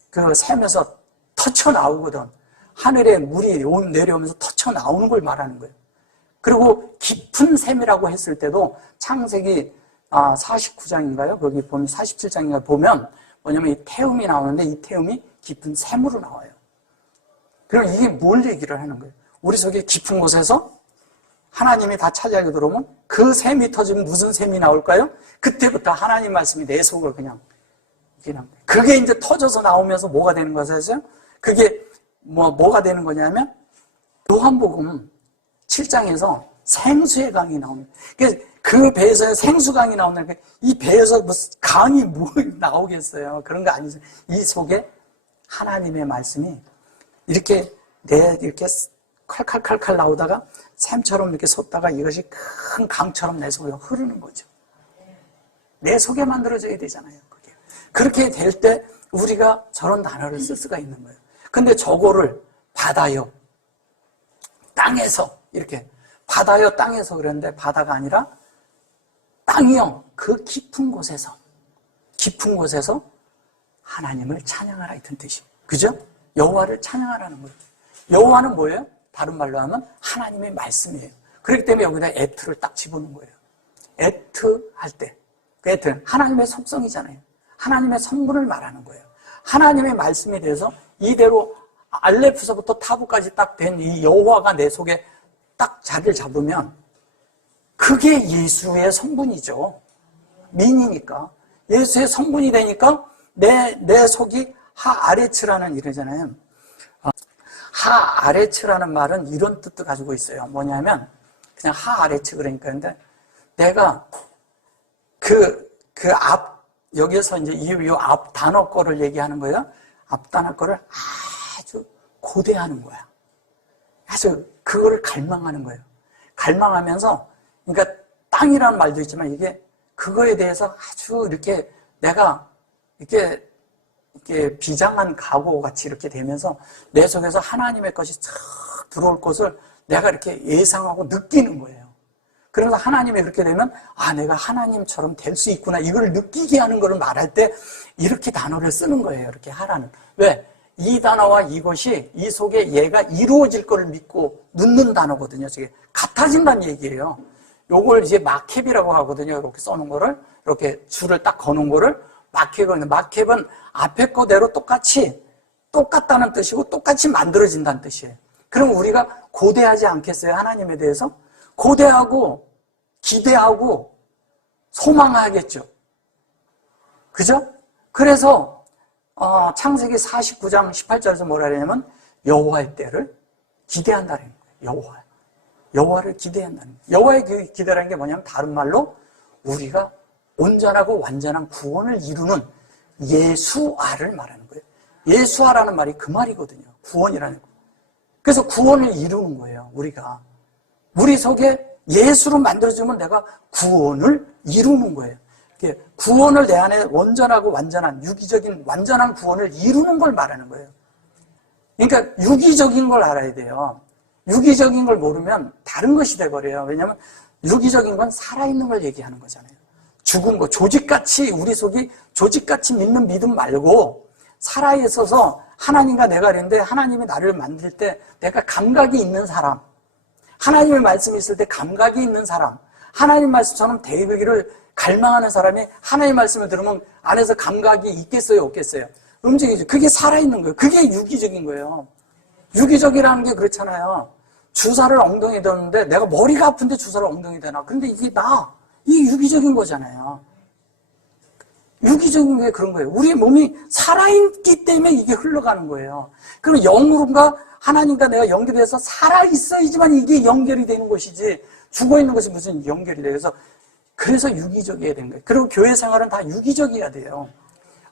그 샘에서 터쳐 나오거든. 하늘에 물이 내려오면서 터쳐 나오는 걸 말하는 거예요. 그리고 깊은 샘이라고 했을 때도 창세기 49장인가요? 거기 보면 47장인가 보면 뭐냐면 이 태움이 나오는데 이 태움이 깊은 샘으로 나와요. 그럼 이게 뭘 얘기를 하는 거예요? 우리 속에 깊은 곳에서 하나님이 다 차지하게 들어오면 그 샘이 터지면 무슨 샘이 나올까요? 그때부터 하나님 말씀이 내 속을 그냥 그게 이제 터져서 나오면서 뭐가 되는 것이죠? 그게 뭐가 되는 거냐면 요한복음 7장에서 생수의 강이 나옵니다. 그 배에서 생수강이 나오는데 이 배에서 무슨 강이 뭐 나오겠어요? 그런 거 아니죠. 이 속에 하나님의 말씀이 이렇게 이렇게 칼칼칼칼 나오다가 샘처럼 이렇게 솟다가 이것이 큰 강처럼 내 속에 흐르는 거죠. 내 속에 만들어져야 되잖아요. 그게. 그렇게 될 때 우리가 저런 단어를 쓸 수가 있는 거예요. 근데 저거를 바다요, 땅에서 이렇게 바다요, 땅에서 그랬는데 바다가 아니라 땅이요, 그 깊은 곳에서 하나님을 찬양하라 이런 뜻이에요. 그죠? 여호와를 찬양하라는 거예요. 여호와는 뭐예요? 다른 말로 하면 하나님의 말씀이에요. 그렇기 때문에 여기다 에트를 딱 집어넣은 거예요. 에트 할 때, 그 에트는 하나님의 속성이잖아요. 하나님의 성분을 말하는 거예요. 하나님의 말씀에 대해서 이대로 알레프서부터 타부까지 딱 된 이 여호와가 내 속에 딱 자리를 잡으면 그게 예수의 성분이죠. 민이니까. 예수의 성분이 되니까 내 속이 하아레츠라는 이러잖아요. 하아레츠라는 말은 이런 뜻도 가지고 있어요. 뭐냐면 그냥 하아레츠 그러니까 근데 내가 여기에서 이제 이 앞 단어 거를 얘기하는 거예요. 앞 단어 거를 아주 고대하는 거야. 아주 그거를 갈망하는 거예요. 갈망하면서 그러니까 땅이라는 말도 있지만 이게 그거에 대해서 아주 이렇게 내가 이렇게 비장한 각오 같이 이렇게 되면서 내 속에서 하나님의 것이 쫙 들어올 것을 내가 이렇게 예상하고 느끼는 거예요. 그래서 하나님이 그렇게 되면 내가 하나님처럼 될 수 있구나 이걸 느끼게 하는 거를 말할 때 이렇게 단어를 쓰는 거예요. 이렇게 하라는. 왜? 이 단어와 이것이 이 속에 얘가 이루어질 거를 믿고 넣는 단어거든요. 저게 같아진다는 얘기예요. 요걸 이제 마케비라고 하거든요. 이렇게 써놓은 거를 이렇게 줄을 딱 거는 거를 마케거든요. 마케는 앞에 거대로 똑같다는 뜻이고 똑같이 만들어진다는 뜻이에요. 그럼 우리가 고대하지 않겠어요? 하나님에 대해서? 고대하고 기대하고 소망하겠죠. 그죠? 그래서 창세기 49장 18절에서 뭐라 그러냐면 여호와의 때를 기대한다는 거예요. 여호와를 기대한다는 거예요. 여호와의 기대라는 게 뭐냐면 다른 말로 우리가 온전하고 완전한 구원을 이루는 예수아를 말하는 거예요. 예수아라는 말이 그 말이거든요. 구원이라는 거. 그래서 구원을 이루는 거예요. 우리가. 우리 속에 예수로 만들어주면 내가 구원을 이루는 거예요. 구원을 내 안에 온전하고 완전한 유기적인 완전한 구원을 이루는 걸 말하는 거예요. 그러니까 유기적인 걸 알아야 돼요. 유기적인 걸 모르면 다른 것이 돼버려요. 왜냐하면 유기적인 건 살아있는 걸 얘기하는 거잖아요. 죽은 거, 조직같이 우리 속이 조직같이 믿는 믿음 말고 살아있어서 하나님과 내가 그랬는데 하나님이 나를 만들 때 내가 감각이 있는 사람, 하나님의 말씀이 있을 때 감각이 있는 사람, 하나님 말씀처럼 되기를 갈망하는 사람이 하나님 말씀을 들으면 안에서 감각이 있겠어요, 없겠어요? 움직이죠. 그게 살아있는 거예요. 그게 유기적인 거예요. 유기적이라는 게 그렇잖아요. 주사를 엉덩이에 뒀는데 내가 머리가 아픈데 주사를 엉덩이에 대나. 근데 이게 이게 유기적인 거잖아요. 유기적인 게 그런 거예요. 우리의 몸이 살아있기 때문에 이게 흘러가는 거예요. 그럼 영으로가 하나님과 내가 연결해서 살아있어야지만 이게 연결이 되는 것이지 죽어있는 것이 무슨 연결이 돼요. 그래서 유기적이어야 되는 거예요. 그리고 교회 생활은 다 유기적이어야 돼요.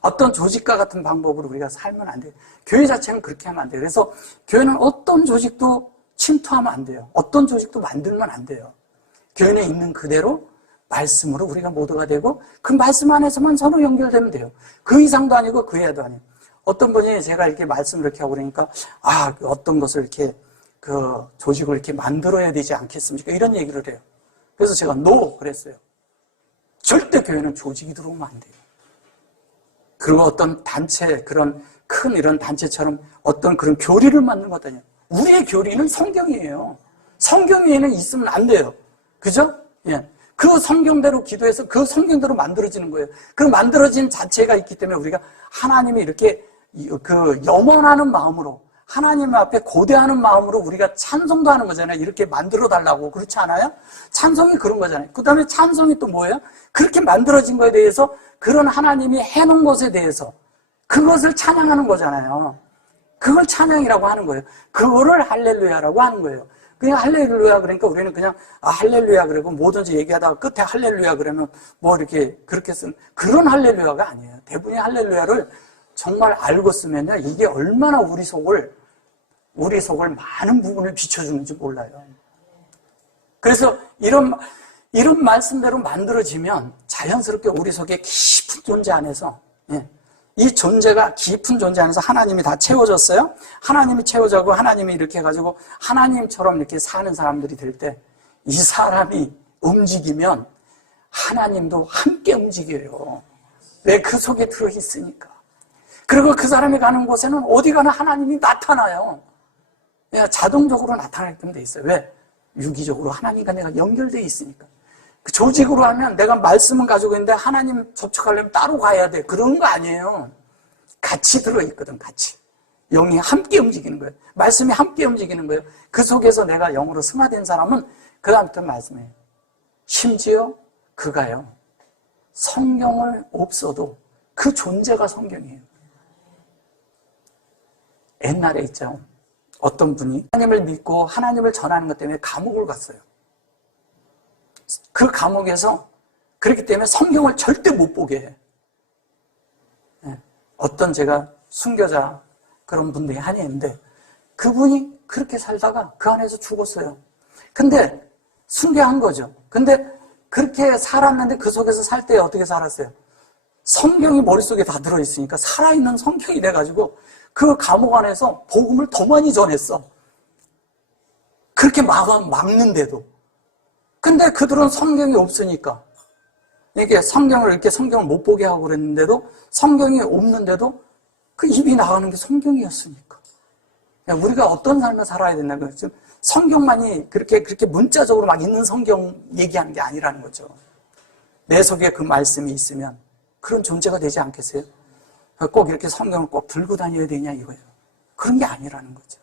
어떤 조직과 같은 방법으로 우리가 살면 안 돼요. 교회 자체는 그렇게 하면 안 돼요. 그래서 교회는 어떤 조직도 침투하면 안 돼요. 어떤 조직도 만들면 안 돼요. 교회에 있는 그대로 말씀으로 우리가 모두가 되고 그 말씀 안에서만 서로 연결되면 돼요. 그 이상도 아니고 그 이하도 아니에요. 어떤 분이 제가 이렇게 말씀을 이렇게 하고 그러니까 어떤 것을 이렇게 그 조직을 이렇게 만들어야 되지 않겠습니까? 이런 얘기를 해요. 그래서 제가 그랬어요. 절대 교회는 조직이 들어오면 안 돼요. 그리고 어떤 단체, 그런 큰 이런 단체처럼 어떤 그런 교리를 만드는 것 아니에요. 우리의 교리는 성경이에요. 성경 위에는 있으면 안 돼요. 그죠? 예. 그 성경대로 기도해서 그 성경대로 만들어지는 거예요. 그 만들어진 자체가 있기 때문에 우리가 하나님이 이렇게 그 염원하는 마음으로 하나님 앞에 고대하는 마음으로 우리가 찬송도 하는 거잖아요. 이렇게 만들어 달라고. 그렇지 않아요? 찬송이 그런 거잖아요. 그 다음에 찬송이 또 뭐예요? 그렇게 만들어진 거에 대해서 그런 하나님이 해놓은 것에 대해서 그것을 찬양하는 거잖아요. 그걸 찬양이라고 하는 거예요. 그거를 할렐루야라고 하는 거예요. 그냥 할렐루야 그러니까 우리는 그냥 할렐루야 그러고 뭐든지 얘기하다가 끝에 할렐루야 그러면 뭐 이렇게 그렇게 쓴 그런 할렐루야가 아니에요. 대부분의 할렐루야를 정말 알고 쓰면요. 이게 얼마나 우리 속을 많은 부분을 비춰주는지 몰라요. 그래서 이런 말씀대로 만들어지면 자연스럽게 우리 속에 깊은 존재 안에서 이 존재가 깊은 존재 안에서 하나님이 다 채워졌어요. 하나님이 채워져고 하나님이 이렇게 해가지고 하나님처럼 이렇게 사는 사람들이 될 때 이 사람이 움직이면 하나님도 함께 움직여요. 왜? 그 속에 들어있으니까. 그리고 그 사람이 가는 곳에는 어디 가나 하나님이 나타나요. 그냥 자동적으로 나타나게끔 돼 있어요. 왜? 유기적으로 하나님과 내가 연결되어 있으니까. 그 조직으로 하면 내가 말씀은 가지고 있는데 하나님 접촉하려면 따로 가야 돼. 그런 거 아니에요. 같이 들어있거든, 같이. 영이 함께 움직이는 거예요. 말씀이 함께 움직이는 거예요. 그 속에서 내가 영으로 승화된 사람은 그 다음부터 말씀해요. 심지어 그가요. 성경을 없어도 그 존재가 성경이에요. 옛날에 있죠. 어떤 분이 하나님을 믿고 하나님을 전하는 것 때문에 감옥을 갔어요. 그 감옥에서 그렇기 때문에 성경을 절대 못 보게 해. 어떤 제가 순교자 그런 분들이 한이 있는데 그분이 그렇게 살다가 그 안에서 죽었어요. 근데 순교한 거죠. 근데 그렇게 살았는데 그 속에서 살 때 어떻게 살았어요? 성경이 머릿속에 다 들어있으니까 살아있는 성경이 돼가지고 그 감옥 안에서 복음을 더 많이 전했어. 그렇게 막는데도. 근데 그들은 성경이 없으니까. 이렇게 성경을 못 보게 하고 그랬는데도 성경이 없는데도 그 입이 나가는 게 성경이었으니까. 우리가 어떤 삶을 살아야 된다는 거예요. 성경만이 그렇게 문자적으로 막 있는 성경 얘기하는 게 아니라는 거죠. 내 속에 그 말씀이 있으면 그런 존재가 되지 않겠어요? 꼭 이렇게 성경을 꼭 들고 다녀야 되냐 이거예요. 그런 게 아니라는 거죠.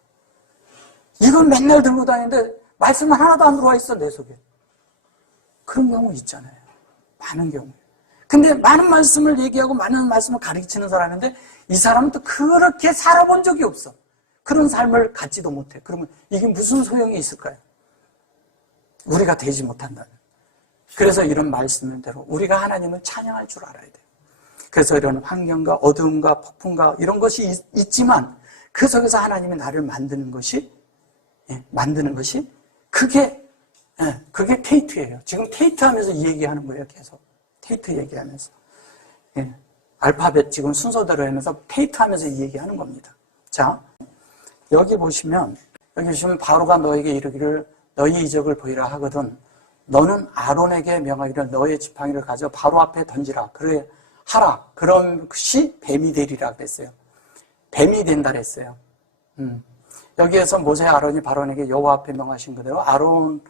이건 맨날 들고 다니는데 말씀 하나도 안 들어와 있어 내 속에. 그런 경우 있잖아요. 많은 경우. 근데 많은 말씀을 얘기하고 많은 말씀을 가르치는 사람인데 이 사람은 또 그렇게 살아본 적이 없어. 그런 삶을 갖지도 못해. 그러면 이게 무슨 소용이 있을까요? 우리가 되지 못한다면. 그래서 이런 말씀대로 우리가 하나님을 찬양할 줄 알아야 돼요. 그래서 이런 환경과 어두움과 폭풍과 이런 것이 있지만 그 속에서 하나님이 나를 만드는 것이 그게 테이트예요. 지금 테이트 하면서 이 얘기하는 거예요. 계속 테이트 얘기하면서 알파벳 지금 순서대로 하면서 테이트 하면서 이 얘기하는 겁니다. 자, 여기 보시면 바로가 너에게 이르기를 너희 이적을 보이라 하거든 너는 아론에게 명하기를 너의 지팡이를 가져 바로 앞에 던지라. 그래 하라. 그런 것이 뱀이 되리라 그랬어요. 뱀이 된다 그랬어요. 여기에서 모세 아론이 바로에게 여호와 앞에 명하신 그대로 아론이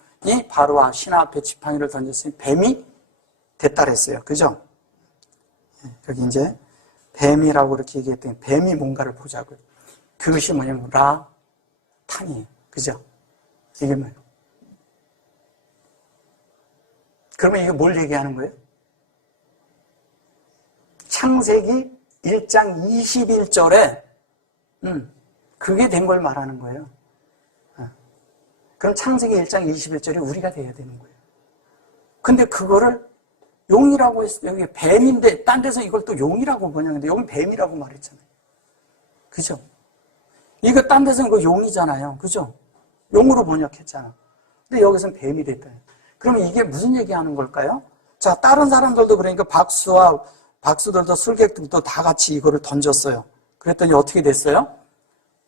바로와 신하 앞에 지팡이를 던졌으니 뱀이 됐다 그랬어요. 그죠? 여기 이제 뱀이라고 이렇게 얘기했더니 뱀이 뭔가를 보자고요. 그것이 뭐냐면 탄이에요. 그죠? 이게 뭐예요? 그러면 이게 뭘 얘기하는 거예요? 창세기 1장 21절에 그게 된 걸 말하는 거예요. 그럼 창세기 1장 21절이 우리가 돼야 되는 거예요. 근데 그거를 용이라고 했어요. 여기 뱀인데 딴 데서 이걸 또 용이라고 번역했는데 여기 뱀이라고 말했잖아요. 그죠? 이거 딴 데서는 이거 용이잖아요. 그죠? 용으로 번역했잖아. 근데 여기서는 뱀이 됐다. 그러면 이게 무슨 얘기하는 걸까요? 자, 다른 사람들도 그러니까 박수들도 술객들도 다 같이 이거를 던졌어요. 그랬더니 어떻게 됐어요?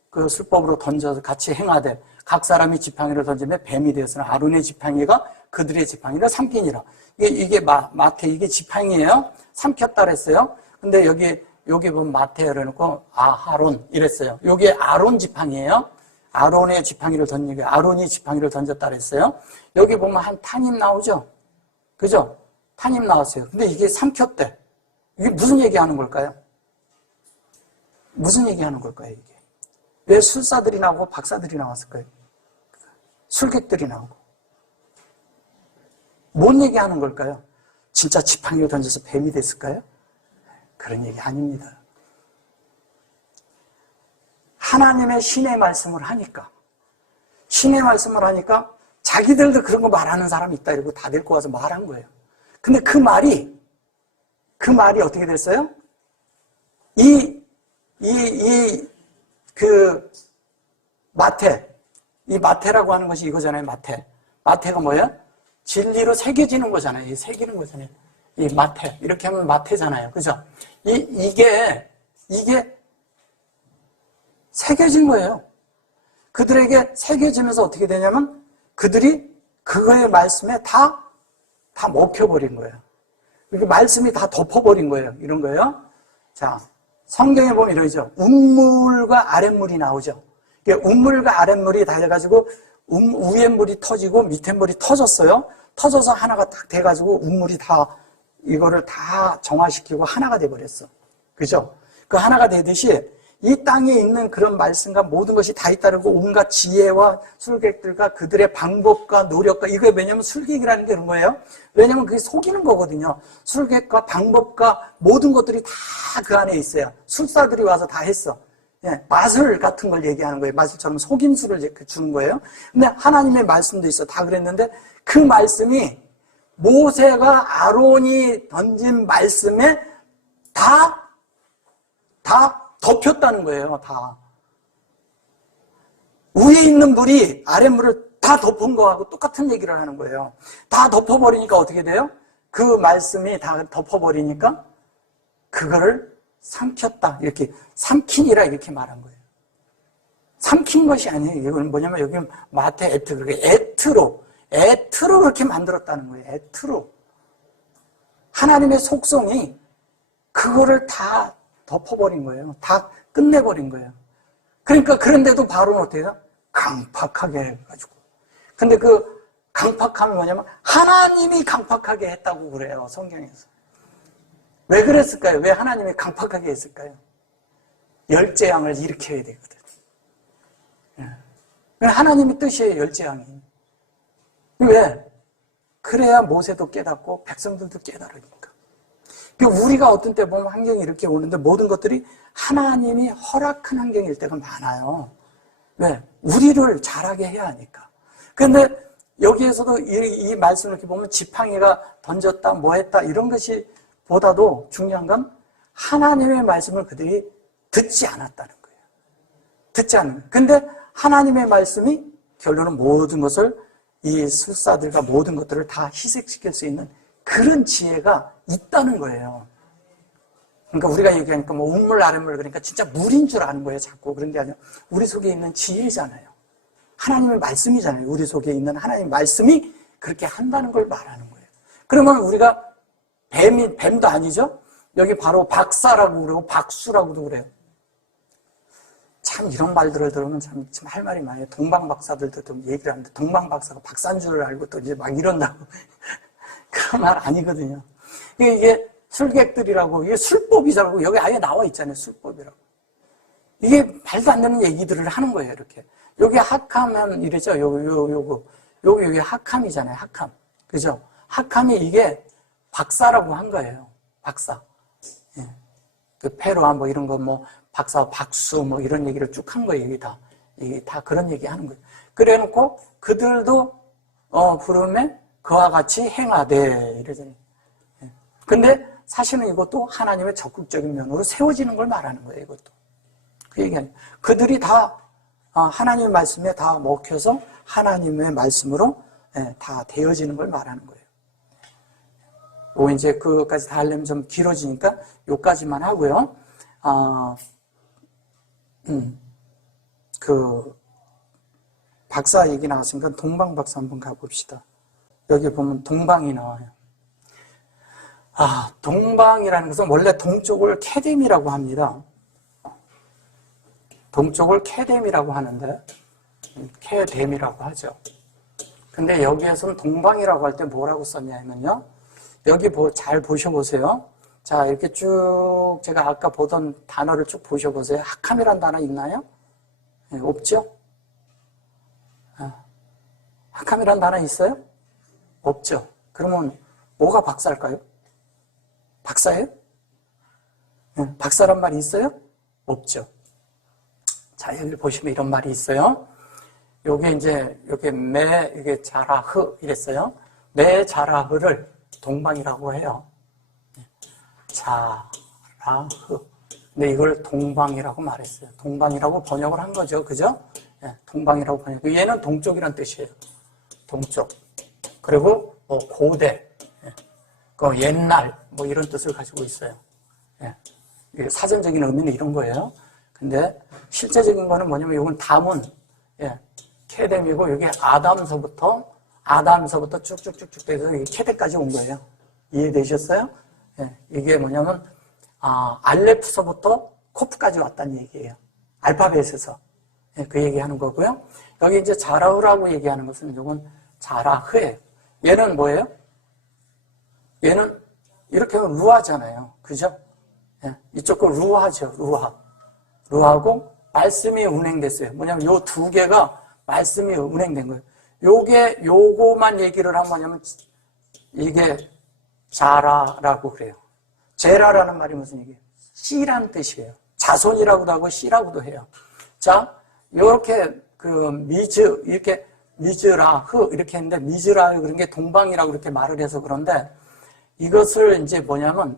그 술법으로 던져서 같이 행하되 각 사람이 지팡이를 던지면 뱀이 되었으나 아론의 지팡이가 그들의 지팡이를 삼키니라. 이게 마태 이게 지팡이예요. 삼켰다 그랬어요. 근데 여기 보면 마태를 놓고 아하론 이랬어요. 여기 아론 지팡이예요. 아론의 지팡이를 던지게 아론이 지팡이를 던졌다 그랬어요. 여기 보면 한 탄임 나오죠. 그죠? 탄임 나왔어요. 근데 이게 삼켰대. 이게 무슨 얘기하는 걸까요? 무슨 얘기하는 걸까요, 이게? 왜 술사들이 나오고 박사들이 나왔을까요? 술객들이 나오고. 뭔 얘기하는 걸까요? 진짜 지팡이를 던져서 뱀이 됐을까요? 그런 얘기 아닙니다. 하나님의 신의 말씀을 하니까 자기들도 그런 거 말하는 사람이 있다 이러고 다 데리고 와서 말한 거예요. 근데 그 말이 어떻게 됐어요? 마태라고 하는 것이 이거잖아요, 마태가 뭐예요? 진리로 새겨지는 거잖아요. 새기는 거잖아요. 이 마태. 이렇게 하면 마태잖아요. 그죠? 이게 새겨진 거예요. 그들에게 새겨지면서 어떻게 되냐면 그들이 그거의 말씀에 다 먹혀버린 거예요. 이렇게 말씀이 다 덮어버린 거예요. 이런 거예요. 자, 성경에 보면 이러죠. 운물과 아랫물이 나오죠. 운물과 아랫물이 달려가지고 위에 물이 터지고 밑에 물이 터졌어요. 터져서 하나가 딱 돼가지고 운물이 이거를 다 정화시키고 하나가 돼버렸어. 그죠? 그 하나가 되듯이 이 땅에 있는 그런 말씀과 모든 것이 다 잇따르고 온갖 지혜와 술객들과 그들의 방법과 노력과 이게 왜냐면 술객이라는 게 그런 거예요. 왜냐면 그게 속이는 거거든요. 술객과 방법과 모든 것들이 다 그 안에 있어요. 술사들이 와서 다 했어. 마술 같은 걸 얘기하는 거예요. 마술처럼 속임수를 주는 거예요. 근데 하나님의 말씀도 있어. 다 그랬는데 그 말씀이 모세가 아론이 던진 말씀에 다 덮였다는 거예요. 다. 위에 있는 물이 아랫물을 다 덮은 거하고 똑같은 얘기를 하는 거예요. 다 덮어버리니까 어떻게 돼요? 그 말씀이 다 덮어버리니까 그거를 삼켰다. 이렇게 삼킨이라 이렇게 말한 거예요. 삼킨 것이 아니에요. 이건 뭐냐면 여기 마태 애트로 그렇게 만들었다는 거예요. 애트로. 하나님의 속성이 그거를 다 덮어버린 거예요. 다 끝내버린 거예요. 그러니까 그런데도 바로는 어떻게 해요? 강팍하게 해가지고. 근데 그 강팍함이 뭐냐면 하나님이 강팍하게 했다고 그래요. 성경에서. 왜 그랬을까요? 왜 하나님이 강팍하게 했을까요? 열재앙을 일으켜야 되거든. 하나님의 뜻이에요, 열재앙이. 왜? 그래야 모세도 깨닫고 백성들도 깨달으니까. 우리가 어떤 때 보면 환경이 이렇게 오는데 모든 것들이 하나님이 허락한 환경일 때가 많아요. 왜? 우리를 잘하게 해야 하니까. 그런데 여기에서도 이 말씀을 이렇게 보면 지팡이가 던졌다, 뭐 했다, 이런 것이 보다도 중요한 건 하나님의 말씀을 그들이 듣지 않았다는 거예요. 듣지 않는 거예요. 근데 하나님의 말씀이 결론은 모든 것을 이 술사들과 모든 것들을 다 희생시킬 수 있는 그런 지혜가 있다는 거예요. 그러니까 우리가 얘기하니까 뭐 운물 아랫물 그러니까 진짜 물인 줄 아는 거예요. 자꾸 그런 게 아니라 우리 속에 있는 지혜잖아요. 하나님의 말씀이잖아요. 우리 속에 있는 하나님의 말씀이 그렇게 한다는 걸 말하는 거예요. 그러면 우리가 뱀도 아니죠? 여기 바로 박사라고 그러고 박수라고도 그래요. 참 이런 말들을 들으면 참 할 말이 많아요. 동방박사들도 좀 얘기를 하는데 동방박사가 박사인 줄 알고 또 이제 막 이런다고. 그런 말 아니거든요. 이게 술객들이라고, 이게 술법이라고 여기 아예 나와 있잖아요. 술법이라고. 이게 말도 안 되는 얘기들을 하는 거예요. 이렇게. 여기 학하면 이러죠. 여기 학함이잖아요. 학함. 그죠? 학함이 이게 박사라고 한 거예요. 박사. 예. 그 페로아 뭐 이런 거 뭐 박사, 박수 뭐 이런 얘기를 쭉 한 거예요. 이게 다 그런 얘기 하는 거예요. 그래 놓고 그들도 부르면 그와 같이 행하되 이러잖아요. 예. 근데 사실은 이것도 하나님의 적극적인 면으로 세워지는 걸 말하는 거예요. 이것도. 그 얘기 아니에요. 그들이 다 하나님의 말씀에 다 먹혀서 하나님의 말씀으로 다 되어지는 걸 말하는 거예요. 이제 그것까지 다 하려면 좀 길어지니까 요까지만 하고요. 그 박사 얘기 나왔으니까 동방 박사 한번 가봅시다. 여기 보면 동방이 나와요. 동방이라는 것은 원래 동쪽을 케뎀이라고 합니다. 동쪽을 케뎀이라고 하는데 케뎀이라고 하죠. 근데 여기에서는 동방이라고 할 때 뭐라고 썼냐면요. 여기 잘 보셔보세요. 자, 이렇게 쭉 제가 아까 보던 단어를 쭉 보셔보세요. 학함이라는 단어 있나요? 네, 없죠? 학함이라는 단어 있어요? 없죠. 그러면 뭐가 박사일까요? 박사예요? 네, 박사란 말이 있어요? 없죠. 자, 여기 보시면 이런 말이 있어요. 요게 이제, 이게 자라흐 이랬어요. 매 자라흐를 동방이라고 해요. 자라흐. 근데 이걸 동방이라고 말했어요. 동방이라고 번역을 한 거죠. 그죠? 네, 동방이라고 번역. 얘는 동쪽이란 뜻이에요. 동쪽. 그리고 고대. 그 옛날. 뭐 이런 뜻을 가지고 있어요. 예. 사전적인 의미는 이런 거예요. 근데 실제적인 거는 뭐냐면 이건 다문. 예. 케뎀이고 이게 아담서부터 쭉쭉쭉쭉 돼서 케데까지 온 거예요. 이해되셨어요? 예. 이게 뭐냐면 알레프서부터 코프까지 왔다는 얘기예요. 알파벳에서. 예, 그 얘기하는 거고요. 여기 이제 자라흐라고 얘기하는 것은 이건 자라흐예요. 얘는 뭐예요? 얘는 이렇게 하면 루아잖아요. 그죠? 예, 이쪽 거 루아죠. 루아고 말씀이 운행됐어요. 뭐냐면 요 두 개가 말씀이 운행된 거예요. 요거만 얘기를 하면 뭐냐면 이게 자라라고 그래요. 제라라는 말이 무슨 얘기예요? 씨라는 뜻이에요. 자손이라고도 하고 씨라고도 해요. 자, 요렇게 이렇게 미즈라흐 이렇게 했는데 미즈라흐 그런 게 동방이라고 이렇게 말을 해서 그런데 이것을 이제 뭐냐면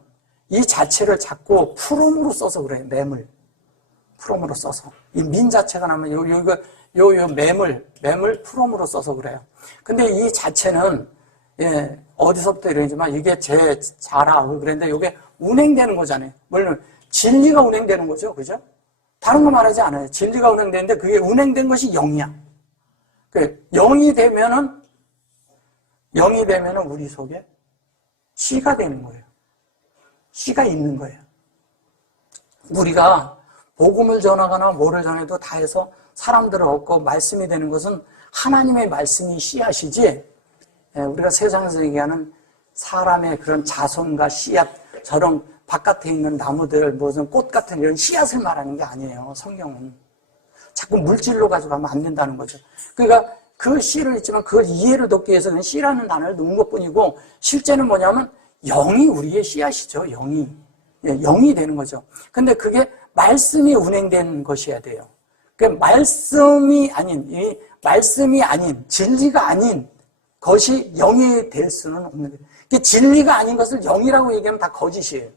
이 자체를 자꾸 풀음으로 써서 그래요. 풀음으로 써서. 이 민 자체가 나면 요 매물 풀음으로 써서 그래요. 근데 이 자체는 어디서부터 이러지만 이게 제 자라흐 그런데 이게 운행되는 거잖아요. 물론 진리가 운행되는 거죠. 그죠? 다른 거 말하지 않아요. 진리가 운행되는데 그게 운행된 것이 영이야. 영이 되면은 우리 속에 씨가 되는 거예요. 씨가 있는 거예요. 우리가 복음을 전하거나 뭐를 전해도 다 해서 사람들을 얻고 말씀이 되는 것은 하나님의 말씀이 씨앗이지 우리가 세상에서 얘기하는 사람의 그런 자손과 씨앗 저런 바깥에 있는 나무들, 무슨 꽃 같은 이런 씨앗을 말하는 게 아니에요. 성경은. 자꾸 물질로 가져가면 안 된다는 거죠. 그러니까 그 씨를 있지만 그걸 이해를 돕기 위해서 그냥 씨라는 단어를 넣은 것 뿐이고, 실제는 뭐냐면 영이 우리의 씨앗이죠. 영이. 예, 영이 되는 거죠. 근데 그게 말씀이 운행된 것이어야 돼요. 그 말씀이 아닌, 진리가 아닌 것이 영이 될 수는 없는 거예요. 그 진리가 아닌 것을 영이라고 얘기하면 다 거짓이에요.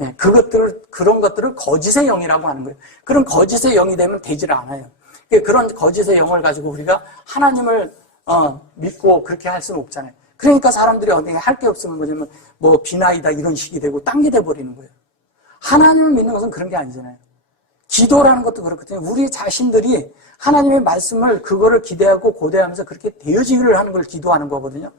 예, 그런 것들을 거짓의 영이라고 하는 거예요. 그런 거짓의 영이 되면 되지를 않아요. 그런 거짓의 영을 가지고 우리가 하나님을 믿고 그렇게 할 수는 없잖아요. 그러니까 사람들이 어디 할 게 없으면 뭐냐면 뭐 비나이다 이런 식이 되고 딴 게 돼버리는 거예요. 하나님을 믿는 것은 그런 게 아니잖아요. 기도라는 것도 그렇거든요. 우리 자신들이 하나님의 말씀을 그거를 기대하고 고대하면서 그렇게 되어지기를 하는 걸 기도하는 거거든요.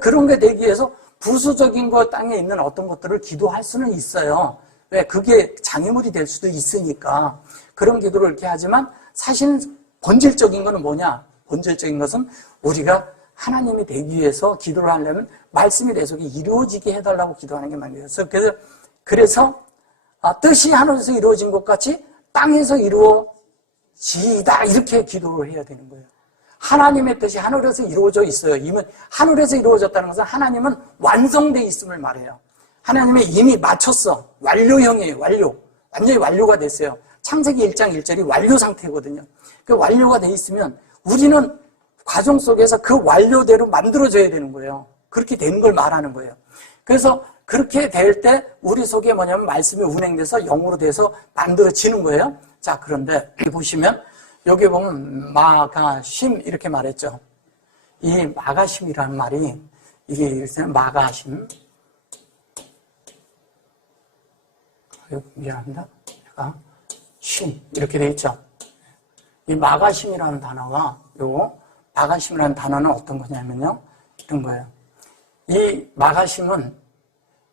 그런 게 되기 위해서 부수적인 것 땅에 있는 어떤 것들을 기도할 수는 있어요. 왜? 그게 장애물이 될 수도 있으니까 그런 기도를 이렇게 하지만 사실 본질적인 거는 뭐냐? 본질적인 것은 우리가 하나님이 되기 위해서 기도를 하려면 말씀이 내 속에 이루어지게 해달라고 기도하는 게 말이에요. 그래서 뜻이 하늘에서 이루어진 것 같이 땅에서 이루어지다 이렇게 기도를 해야 되는 거예요. 하나님의 뜻이 하늘에서 이루어져 있어요. 이미 하늘에서 이루어졌다는 것은 하나님은 완성되어 있음을 말해요. 하나님이 이미 마쳤어. 완료형이에요. 완전히 완료가 됐어요. 창세기 1장 1절이 완료 상태거든요. 그 완료가 돼 있으면 우리는 과정 속에서 그 완료대로 만들어져야 되는 거예요. 그렇게 되는 걸 말하는 거예요. 그래서 그렇게 될 때 우리 속에 뭐냐면 말씀이 운행돼서 영으로 돼서 만들어지는 거예요. 자, 그런데 여기 보시면 여기 보면 마가심 이렇게 말했죠. 이 마가심이라는 말이 이게 일단 마가심. 미안합니다. 제가 심 이렇게 돼 있죠. 이 마가심이라는 단어가 마가심이라는 단어는 어떤 거냐면요. 이런 거예요. 이 마가심은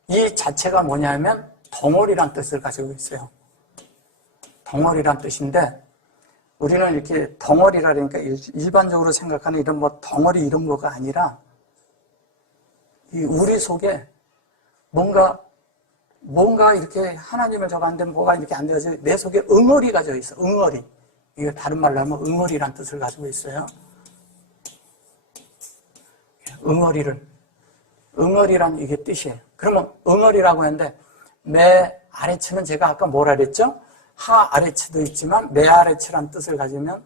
이 자체가 뭐냐면 덩어리란 뜻을 가지고 있어요. 덩어리란 뜻인데 우리는 이렇게 덩어리라니까 일반적으로 생각하는 이런 뭐 덩어리 이런 거가 아니라 이 우리 속에 뭔가 이렇게 하나님을 저가는데 뭐가 이렇게 안 되어서 내 속에 응어리가 져 있어. 응어리. 이게 다른 말로 하면 응어리란 뜻을 가지고 있어요. 응어리란 이게 뜻이에요. 그러면 응어리라고 했는데 매 아래치는 제가 아까 뭐라 그랬죠? 하 아래치도 있지만 매 아래치란 뜻을 가지면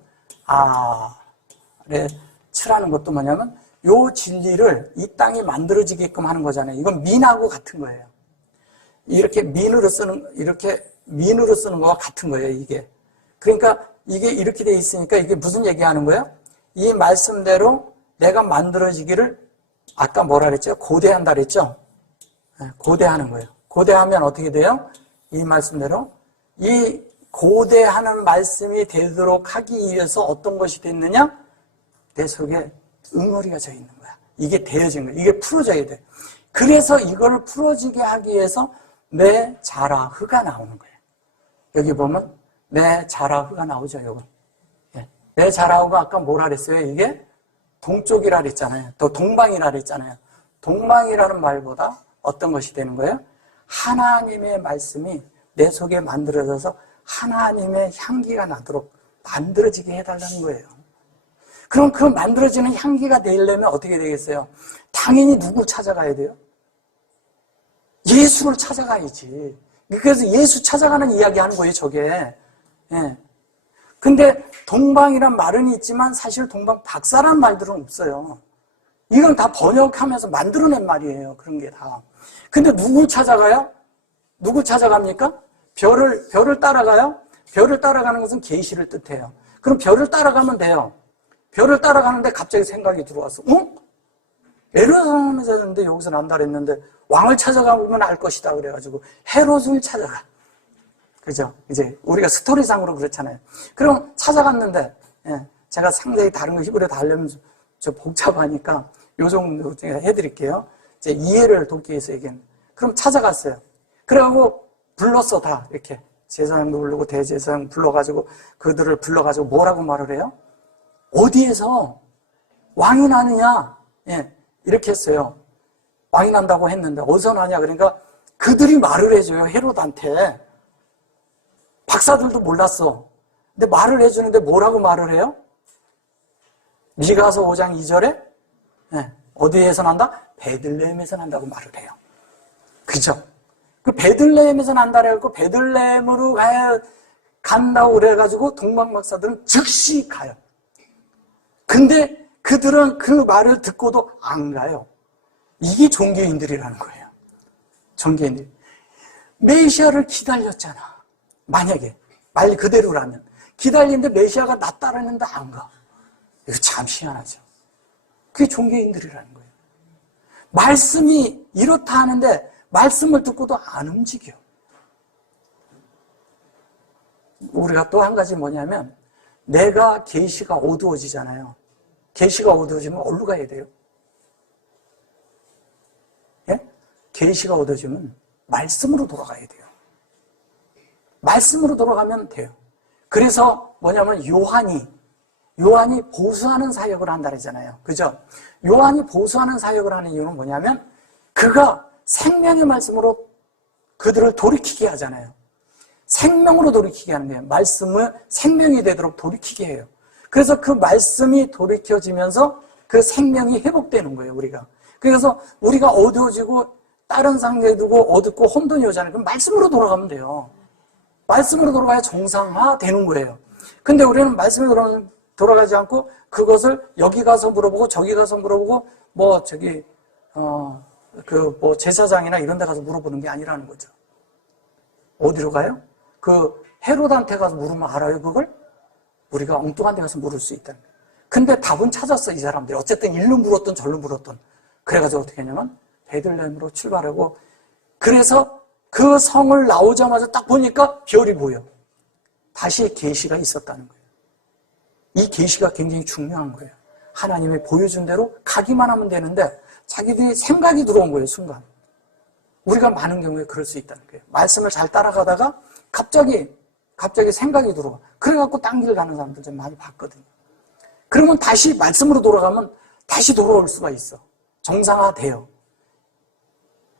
아래치라는 것도 뭐냐면 요 진리를 이 땅이 만들어지게끔 하는 거잖아요. 이건 민하고 같은 거예요. 이렇게 민으로 쓰는 거와 같은 거예요, 이게. 그러니까 이게 이렇게 돼 있으니까 이게 무슨 얘기하는 거예요? 이 말씀대로 내가 만들어지기를 아까 뭐라 그랬죠? 고대한다 그랬죠? 고대하는 거예요. 고대하면 어떻게 돼요? 이 말씀대로 이 고대하는 말씀이 되도록 하기 위해서 어떤 것이 됐느냐? 내 속에 응어리가 져 있는 거야. 이게 되어진 거야. 이게 풀어져야 돼. 그래서 이걸 풀어지게 하기 위해서 내 자라흐가 나오는 거예요. 여기 보면 내 자라흐가 나오죠. 요거. 내 자라흐가 아까 뭐라 그랬어요? 이게 동쪽이라 그랬잖아요. 또 동방이라 그랬잖아요. 동방이라는 말보다 어떤 것이 되는 거예요? 하나님의 말씀이 내 속에 만들어져서 하나님의 향기가 나도록 만들어지게 해달라는 거예요. 그럼 그 만들어지는 향기가 되려면 어떻게 되겠어요? 당연히 누굴 찾아가야 돼요? 예수를 찾아가야지. 그래서 예수 찾아가는 이야기 하는 거예요, 저게. 예. 근데 동방이란 말은 있지만 사실 동방 박사란 말들은 없어요. 이건 다 번역하면서 만들어낸 말이에요. 그런 게 다. 근데 누굴 찾아가요? 누구 찾아갑니까? 별을 따라가요? 별을 따라가는 것은 계시를 뜻해요. 그럼 별을 따라가면 돼요. 별을 따라가는데 갑자기 생각이 들어왔어. 에르사람에서 했는데 여기서 난다 그랬는데 왕을 찾아가보면 알 것이다 그래가지고 헤롯을 찾아가. 그죠? 이제 우리가 스토리상으로 그렇잖아요. 그럼 찾아갔는데 제가 상당히 다른 거 히브리어 다 하려면 좀 복잡하니까 요 정도 제가 해드릴게요. 이제 이해를 돕기 위해서 얘기는. 그럼 찾아갔어요. 그래가지고 불렀어 다 이렇게 제사장도 부르고 대제사장 불러가지고 그들을 불러가지고 뭐라고 말을 해요? 어디에서 왕이 나느냐? 이렇게 했어요. 왕이 난다고 했는데 어디서 나냐? 그러니까 그들이 말을 해줘요, 헤롯한테. 박사들도 몰랐어. 근데 말을 해주는데 뭐라고 말을 해요? 미가서 5장 2절에 어디에서 난다? 베들레헴에서 난다고 말을 해요. 그죠? 그 베들레헴에서 난다고 해서 베들레헴으로 간다고 그래가지고 동방박사들은 즉시 가요. 근데 그들은 그 말을 듣고도 안 가요. 이게 종교인들이라는 거예요. 종교인들. 메시아를 기다렸잖아. 만약에 말 그대로라면 기다리는데 메시아가 낫다라는데 안 가. 이거 참 희한하죠. 그게 종교인들이라는 거예요. 말씀이 이렇다 하는데 말씀을 듣고도 안 움직여. 우리가 또 한 가지 뭐냐면 내가 계시가 어두워지잖아요. 계시가 어두워지면 어디로 가야 돼요? 예? 계시가 어두워지면 말씀으로 돌아가야 돼요. 말씀으로 돌아가면 돼요. 그래서 뭐냐면 요한이 보수하는 사역을 한다 그러잖아요. 그죠? 요한이 보수하는 사역을 하는 이유는 뭐냐면 그가 생명의 말씀으로 그들을 돌이키게 하잖아요. 생명으로 돌이키게 하는 거예요. 말씀을 생명이 되도록 돌이키게 해요. 그래서 그 말씀이 돌이켜지면서 그 생명이 회복되는 거예요, 우리가. 그래서 우리가 어두워지고 다른 상태에 두고 어둡고 혼돈이 오잖아요. 그럼 말씀으로 돌아가면 돼요. 말씀으로 돌아가야 정상화되는 거예요. 근데 우리는 말씀에 돌아가지 않고 그것을 여기 가서 물어보고 저기 가서 물어보고 제사장이나 이런 데 가서 물어보는 게 아니라는 거죠. 어디로 가요? 그 헤롯한테 가서 물으면 알아요, 그걸? 우리가 엉뚱한 데 가서 물을 수 있다는 거예요. 근데 답은 찾았어, 이 사람들이. 어쨌든 일로 물었던 절로 물었던. 그래가지고 어떻게 했냐면 베들레헴으로 출발하고 그래서 그 성을 나오자마자 딱 보니까 별이 보여. 다시 계시가 있었다는 거예요. 이 계시가 굉장히 중요한 거예요. 하나님이 보여준 대로 가기만 하면 되는데 자기들이 생각이 들어온 거예요, 순간. 우리가 많은 경우에 그럴 수 있다는 거예요. 말씀을 잘 따라가다가 갑자기 생각이 들어와. 그래갖고 딴 길 가는 사람들 좀 많이 봤거든요. 그러면 다시 말씀으로 돌아가면 다시 돌아올 수가 있어. 정상화돼요.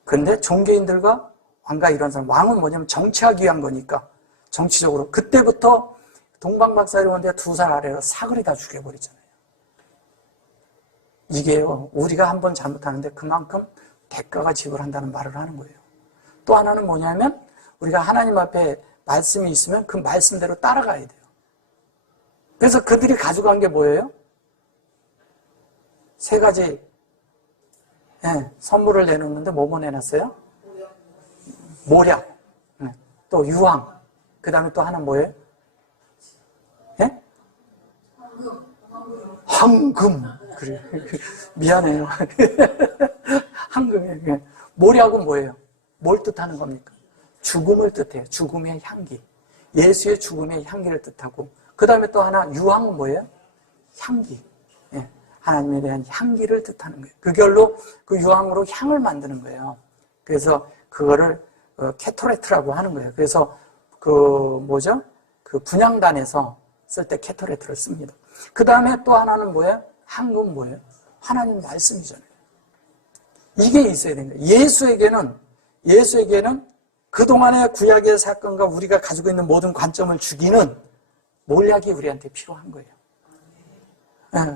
그런데 종교인들과 왕과 이런 사람, 왕은 뭐냐면 정치하기 위한 거니까 정치적으로 그때부터 동방박사이원대 2살 아래로 사거리 다 죽여버리잖아요. 이게요, 우리가 한번 잘못하는데 그만큼 대가가 지불한다는 말을 하는 거예요. 또 하나는 뭐냐면 우리가 하나님 앞에 말씀이 있으면 그 말씀대로 따라가야 돼요. 그래서 그들이 가져간 게 뭐예요? 3가지 선물을 내놓는데 뭐 내놨어요? 모략, 또 유황, 그 다음에 또 하나 뭐예요? 예? 황금. 그래. 미안해요. 황금이에요. 모략은 뭐예요? 뭘 뜻하는 겁니까? 죽음을 뜻해요. 죽음의 향기. 예수의 죽음의 향기를 뜻하고, 그 다음에 또 하나 유황은 뭐예요? 향기. 예. 하나님에 대한 향기를 뜻하는 거예요. 그걸로 그 유황으로 향을 만드는 거예요. 그래서 그거를 케토레트라고 하는 거예요. 그래서 그 분향단에서 쓸 때 케토레트를 씁니다. 그 다음에 또 하나는 뭐예요? 황금은 뭐예요? 하나님 말씀이잖아요. 이게 있어야 되는 거예요. 예수에게는 그동안의 구약의 사건과 우리가 가지고 있는 모든 관점을 죽이는 몰약이 우리한테 필요한 거예요.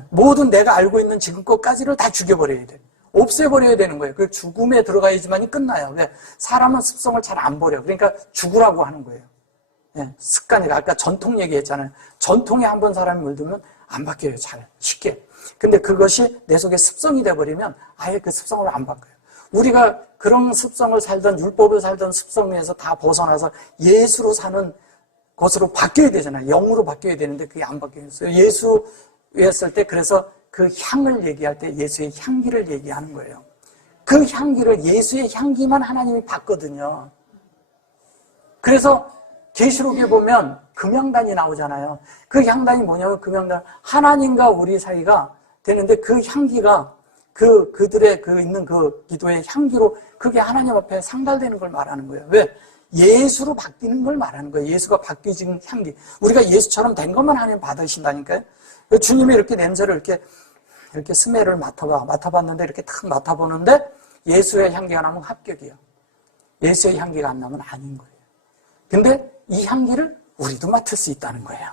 모든 내가 알고 있는 지금 것까지를 다 죽여버려야 돼요. 없애버려야 되는 거예요. 그 죽음에 들어가야지만이 끝나요. 왜? 사람은 습성을 잘 안 버려요. 그러니까 죽으라고 하는 거예요. 습관이, 아까 전통 얘기했잖아요. 전통에 한번 사람이 물들면 안 바뀌어요. 잘, 쉽게. 근데 그것이 내 속에 습성이 돼버리면 아예 그 습성을 안 바꿔요. 우리가 그런 습성을 살던, 율법을 살던 습성에서 다 벗어나서 예수로 사는 것으로 바뀌어야 되잖아요. 영으로 바뀌어야 되는데 그게 안 바뀌었어요. 예수였을 때 그래서 그 향을 얘기할 때 예수의 향기를 얘기하는 거예요. 그 향기를, 예수의 향기만 하나님이 봤거든요. 그래서 계시록에 보면 금향단이 나오잖아요. 그 향단이 뭐냐면 금향단, 하나님과 우리 사이가 되는데 그 향기가 그들의 있는 그 기도의 향기로 그게 하나님 앞에 상달되는 걸 말하는 거예요. 왜? 예수로 바뀌는 걸 말하는 거예요. 예수가 바뀌어진 향기. 우리가 예수처럼 된 것만 하나님 받으신다니까요. 주님이 이렇게 냄새를 이렇게 스멜을 맡아봤는데 이렇게 탁 맡아보는데 예수의 향기가 나면 합격이에요. 예수의 향기가 안 나면 아닌 거예요. 근데 이 향기를 우리도 맡을 수 있다는 거예요.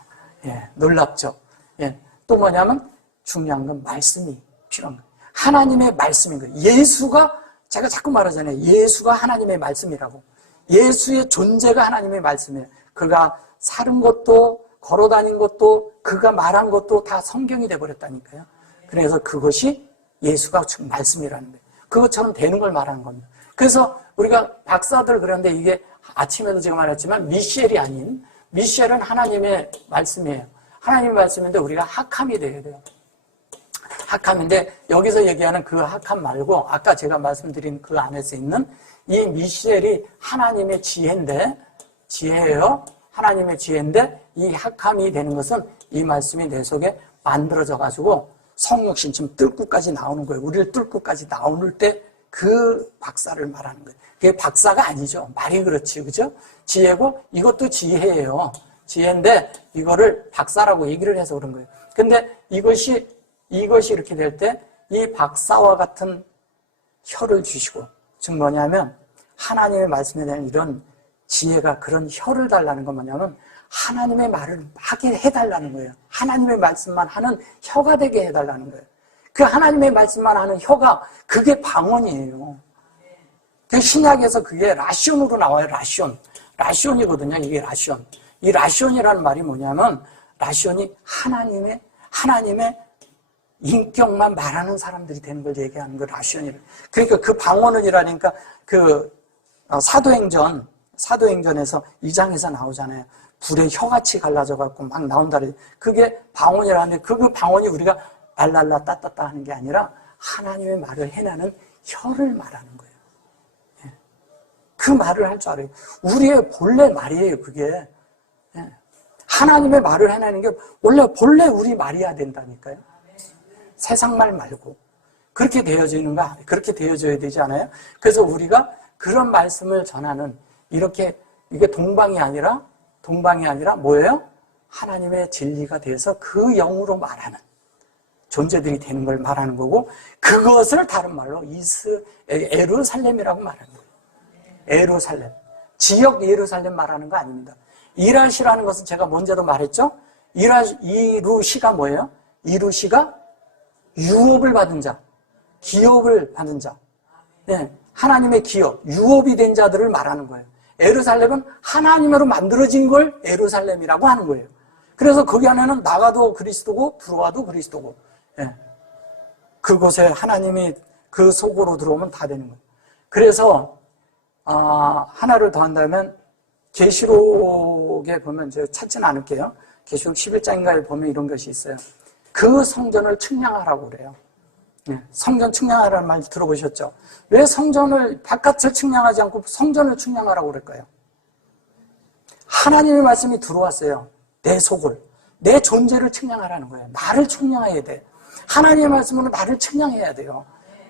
예, 놀랍죠? 예, 또 뭐냐면 중요한 건 말씀이 필요한 거예요. 하나님의 말씀인 거예요. 예수가, 제가 자꾸 말하잖아요. 예수가 하나님의 말씀이라고. 예수의 존재가 하나님의 말씀이에요. 그가 살은 것도, 걸어다닌 것도, 그가 말한 것도 다 성경이 돼버렸다니까요. 그래서 그것이 예수가 말씀이라는 거예요. 그것처럼 되는 걸 말하는 겁니다. 그래서 우리가 박사들 그런데 이게 아침에도 제가 말했지만 미셸이 아닌, 미셸은 하나님의 말씀이에요. 하나님의 말씀인데 우리가 학함이 돼야 돼요. 학함인데 여기서 얘기하는 그 학함 말고 아까 제가 말씀드린 그 안에서 있는 이 미셸이 하나님의 지혜예요. 하나님의 지혜인데 이 학함이 되는 것은 이 말씀이 내 속에 만들어져 가지고 성육신 지금 뜰구까지 나오는 거예요. 우리를 뜰구까지 나오는 때 그 박사를 말하는 거예요. 그게 박사가 아니죠. 말이 그렇지, 그죠? 지혜고 이것도 지혜예요. 지혜인데 이거를 박사라고 얘기를 해서 그런 거예요. 근데 이것이 이렇게 될 때 이 박사와 같은 혀를 주시고, 즉 뭐냐면 하나님의 말씀에 대한 이런 지혜가 그런 혀를 달라는 건 뭐냐면 하나님의 말을 하게 해달라는 거예요. 하나님의 말씀만 하는 혀가 되게 해달라는 거예요. 그 하나님의 말씀만 하는 혀가 그게 방언이에요. 그 신약에서 그게 라시온으로 나와요. 라시온이거든요. 이게 라시온. 이 라시온이라는 말이 뭐냐면 라시온이 하나님의 인격만 말하는 사람들이 되는 걸 얘기하는 거 라시온이라. 그러니까 그 방언은이라니까 그 사도행전에서 2장에서 나오잖아요. 불에 혀같이 갈라져 갖고 막 나온다. 그게 방언이라는데 그 방언이 우리가 랄랄라 따따따 하는 게 아니라 하나님의 말을 해내는 혀를 말하는 거예요. 예. 그 말을 할 줄 알아요. 우리의 본래 말이에요, 그게. 예. 하나님의 말을 해내는 게 본래 우리 말이어야 된다니까요. 세상 말 말고. 그렇게 그렇게 되어져야 되지 않아요? 그래서 우리가 그런 말씀을 전하는 이게 동방이 아니라 뭐예요? 하나님의 진리가 돼서 그 영으로 말하는 존재들이 되는 걸 말하는 거고, 그것을 다른 말로 에루살렘이라고 말하는 거예요. 에루살렘. 지역 예루살렘 말하는 거 아닙니다. 이라시라는 것은 제가 먼저도 말했죠? 이루시가 뭐예요? 이루시가 유업을 받은 자, 기업을 받은 자. 네, 하나님의 기업, 유업이 된 자들을 말하는 거예요. 에루살렘은 하나님으로 만들어진 걸 에루살렘이라고 하는 거예요. 그래서 거기 안에는 나가도 그리스도고 들어와도 그리스도고, 예. 그곳에 하나님이 그 속으로 들어오면 다 되는 거예요. 그래서 하나를 더 한다면 계시록에 보면 제가 찾지는 않을게요. 계시록 11장인가에 보면 이런 것이 있어요. 그 성전을 측량하라고 그래요. 예. 성전 측량하라는 말 들어보셨죠? 왜 성전을 바깥을 측량하지 않고 성전을 측량하라고 그럴까요? 하나님의 말씀이 들어왔어요. 내 속을, 내 존재를 측량하라는 거예요. 나를 측량해야 돼. 하나님의 말씀으로 나를 측량해야 돼요.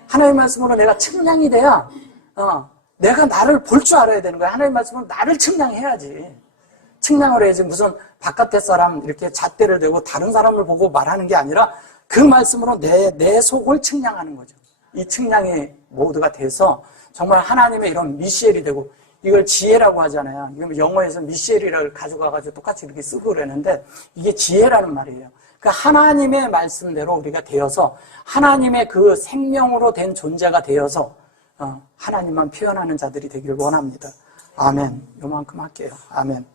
하나님의 말씀으로 내가 측량이 돼야 내가 나를 볼 줄 알아야 되는 거예요. 하나님의 말씀으로 나를 측량해야지. 측량을 해야지 무슨 바깥의 사람 이렇게 잣대를 대고 다른 사람을 보고 말하는 게 아니라 그 말씀으로 내 속을 측량하는 거죠. 이 측량이 모두가 돼서 정말 하나님의 이런 미셸이 되고, 이걸 지혜라고 하잖아요. 영어에서 미셸이라고 가져가가지고 똑같이 이렇게 쓰고 그러는데 이게 지혜라는 말이에요. 그러니까 하나님의 말씀대로 우리가 되어서 하나님의 그 생명으로 된 존재가 되어서 하나님만 표현하는 자들이 되길 원합니다. 아멘. 요만큼 할게요. 아멘.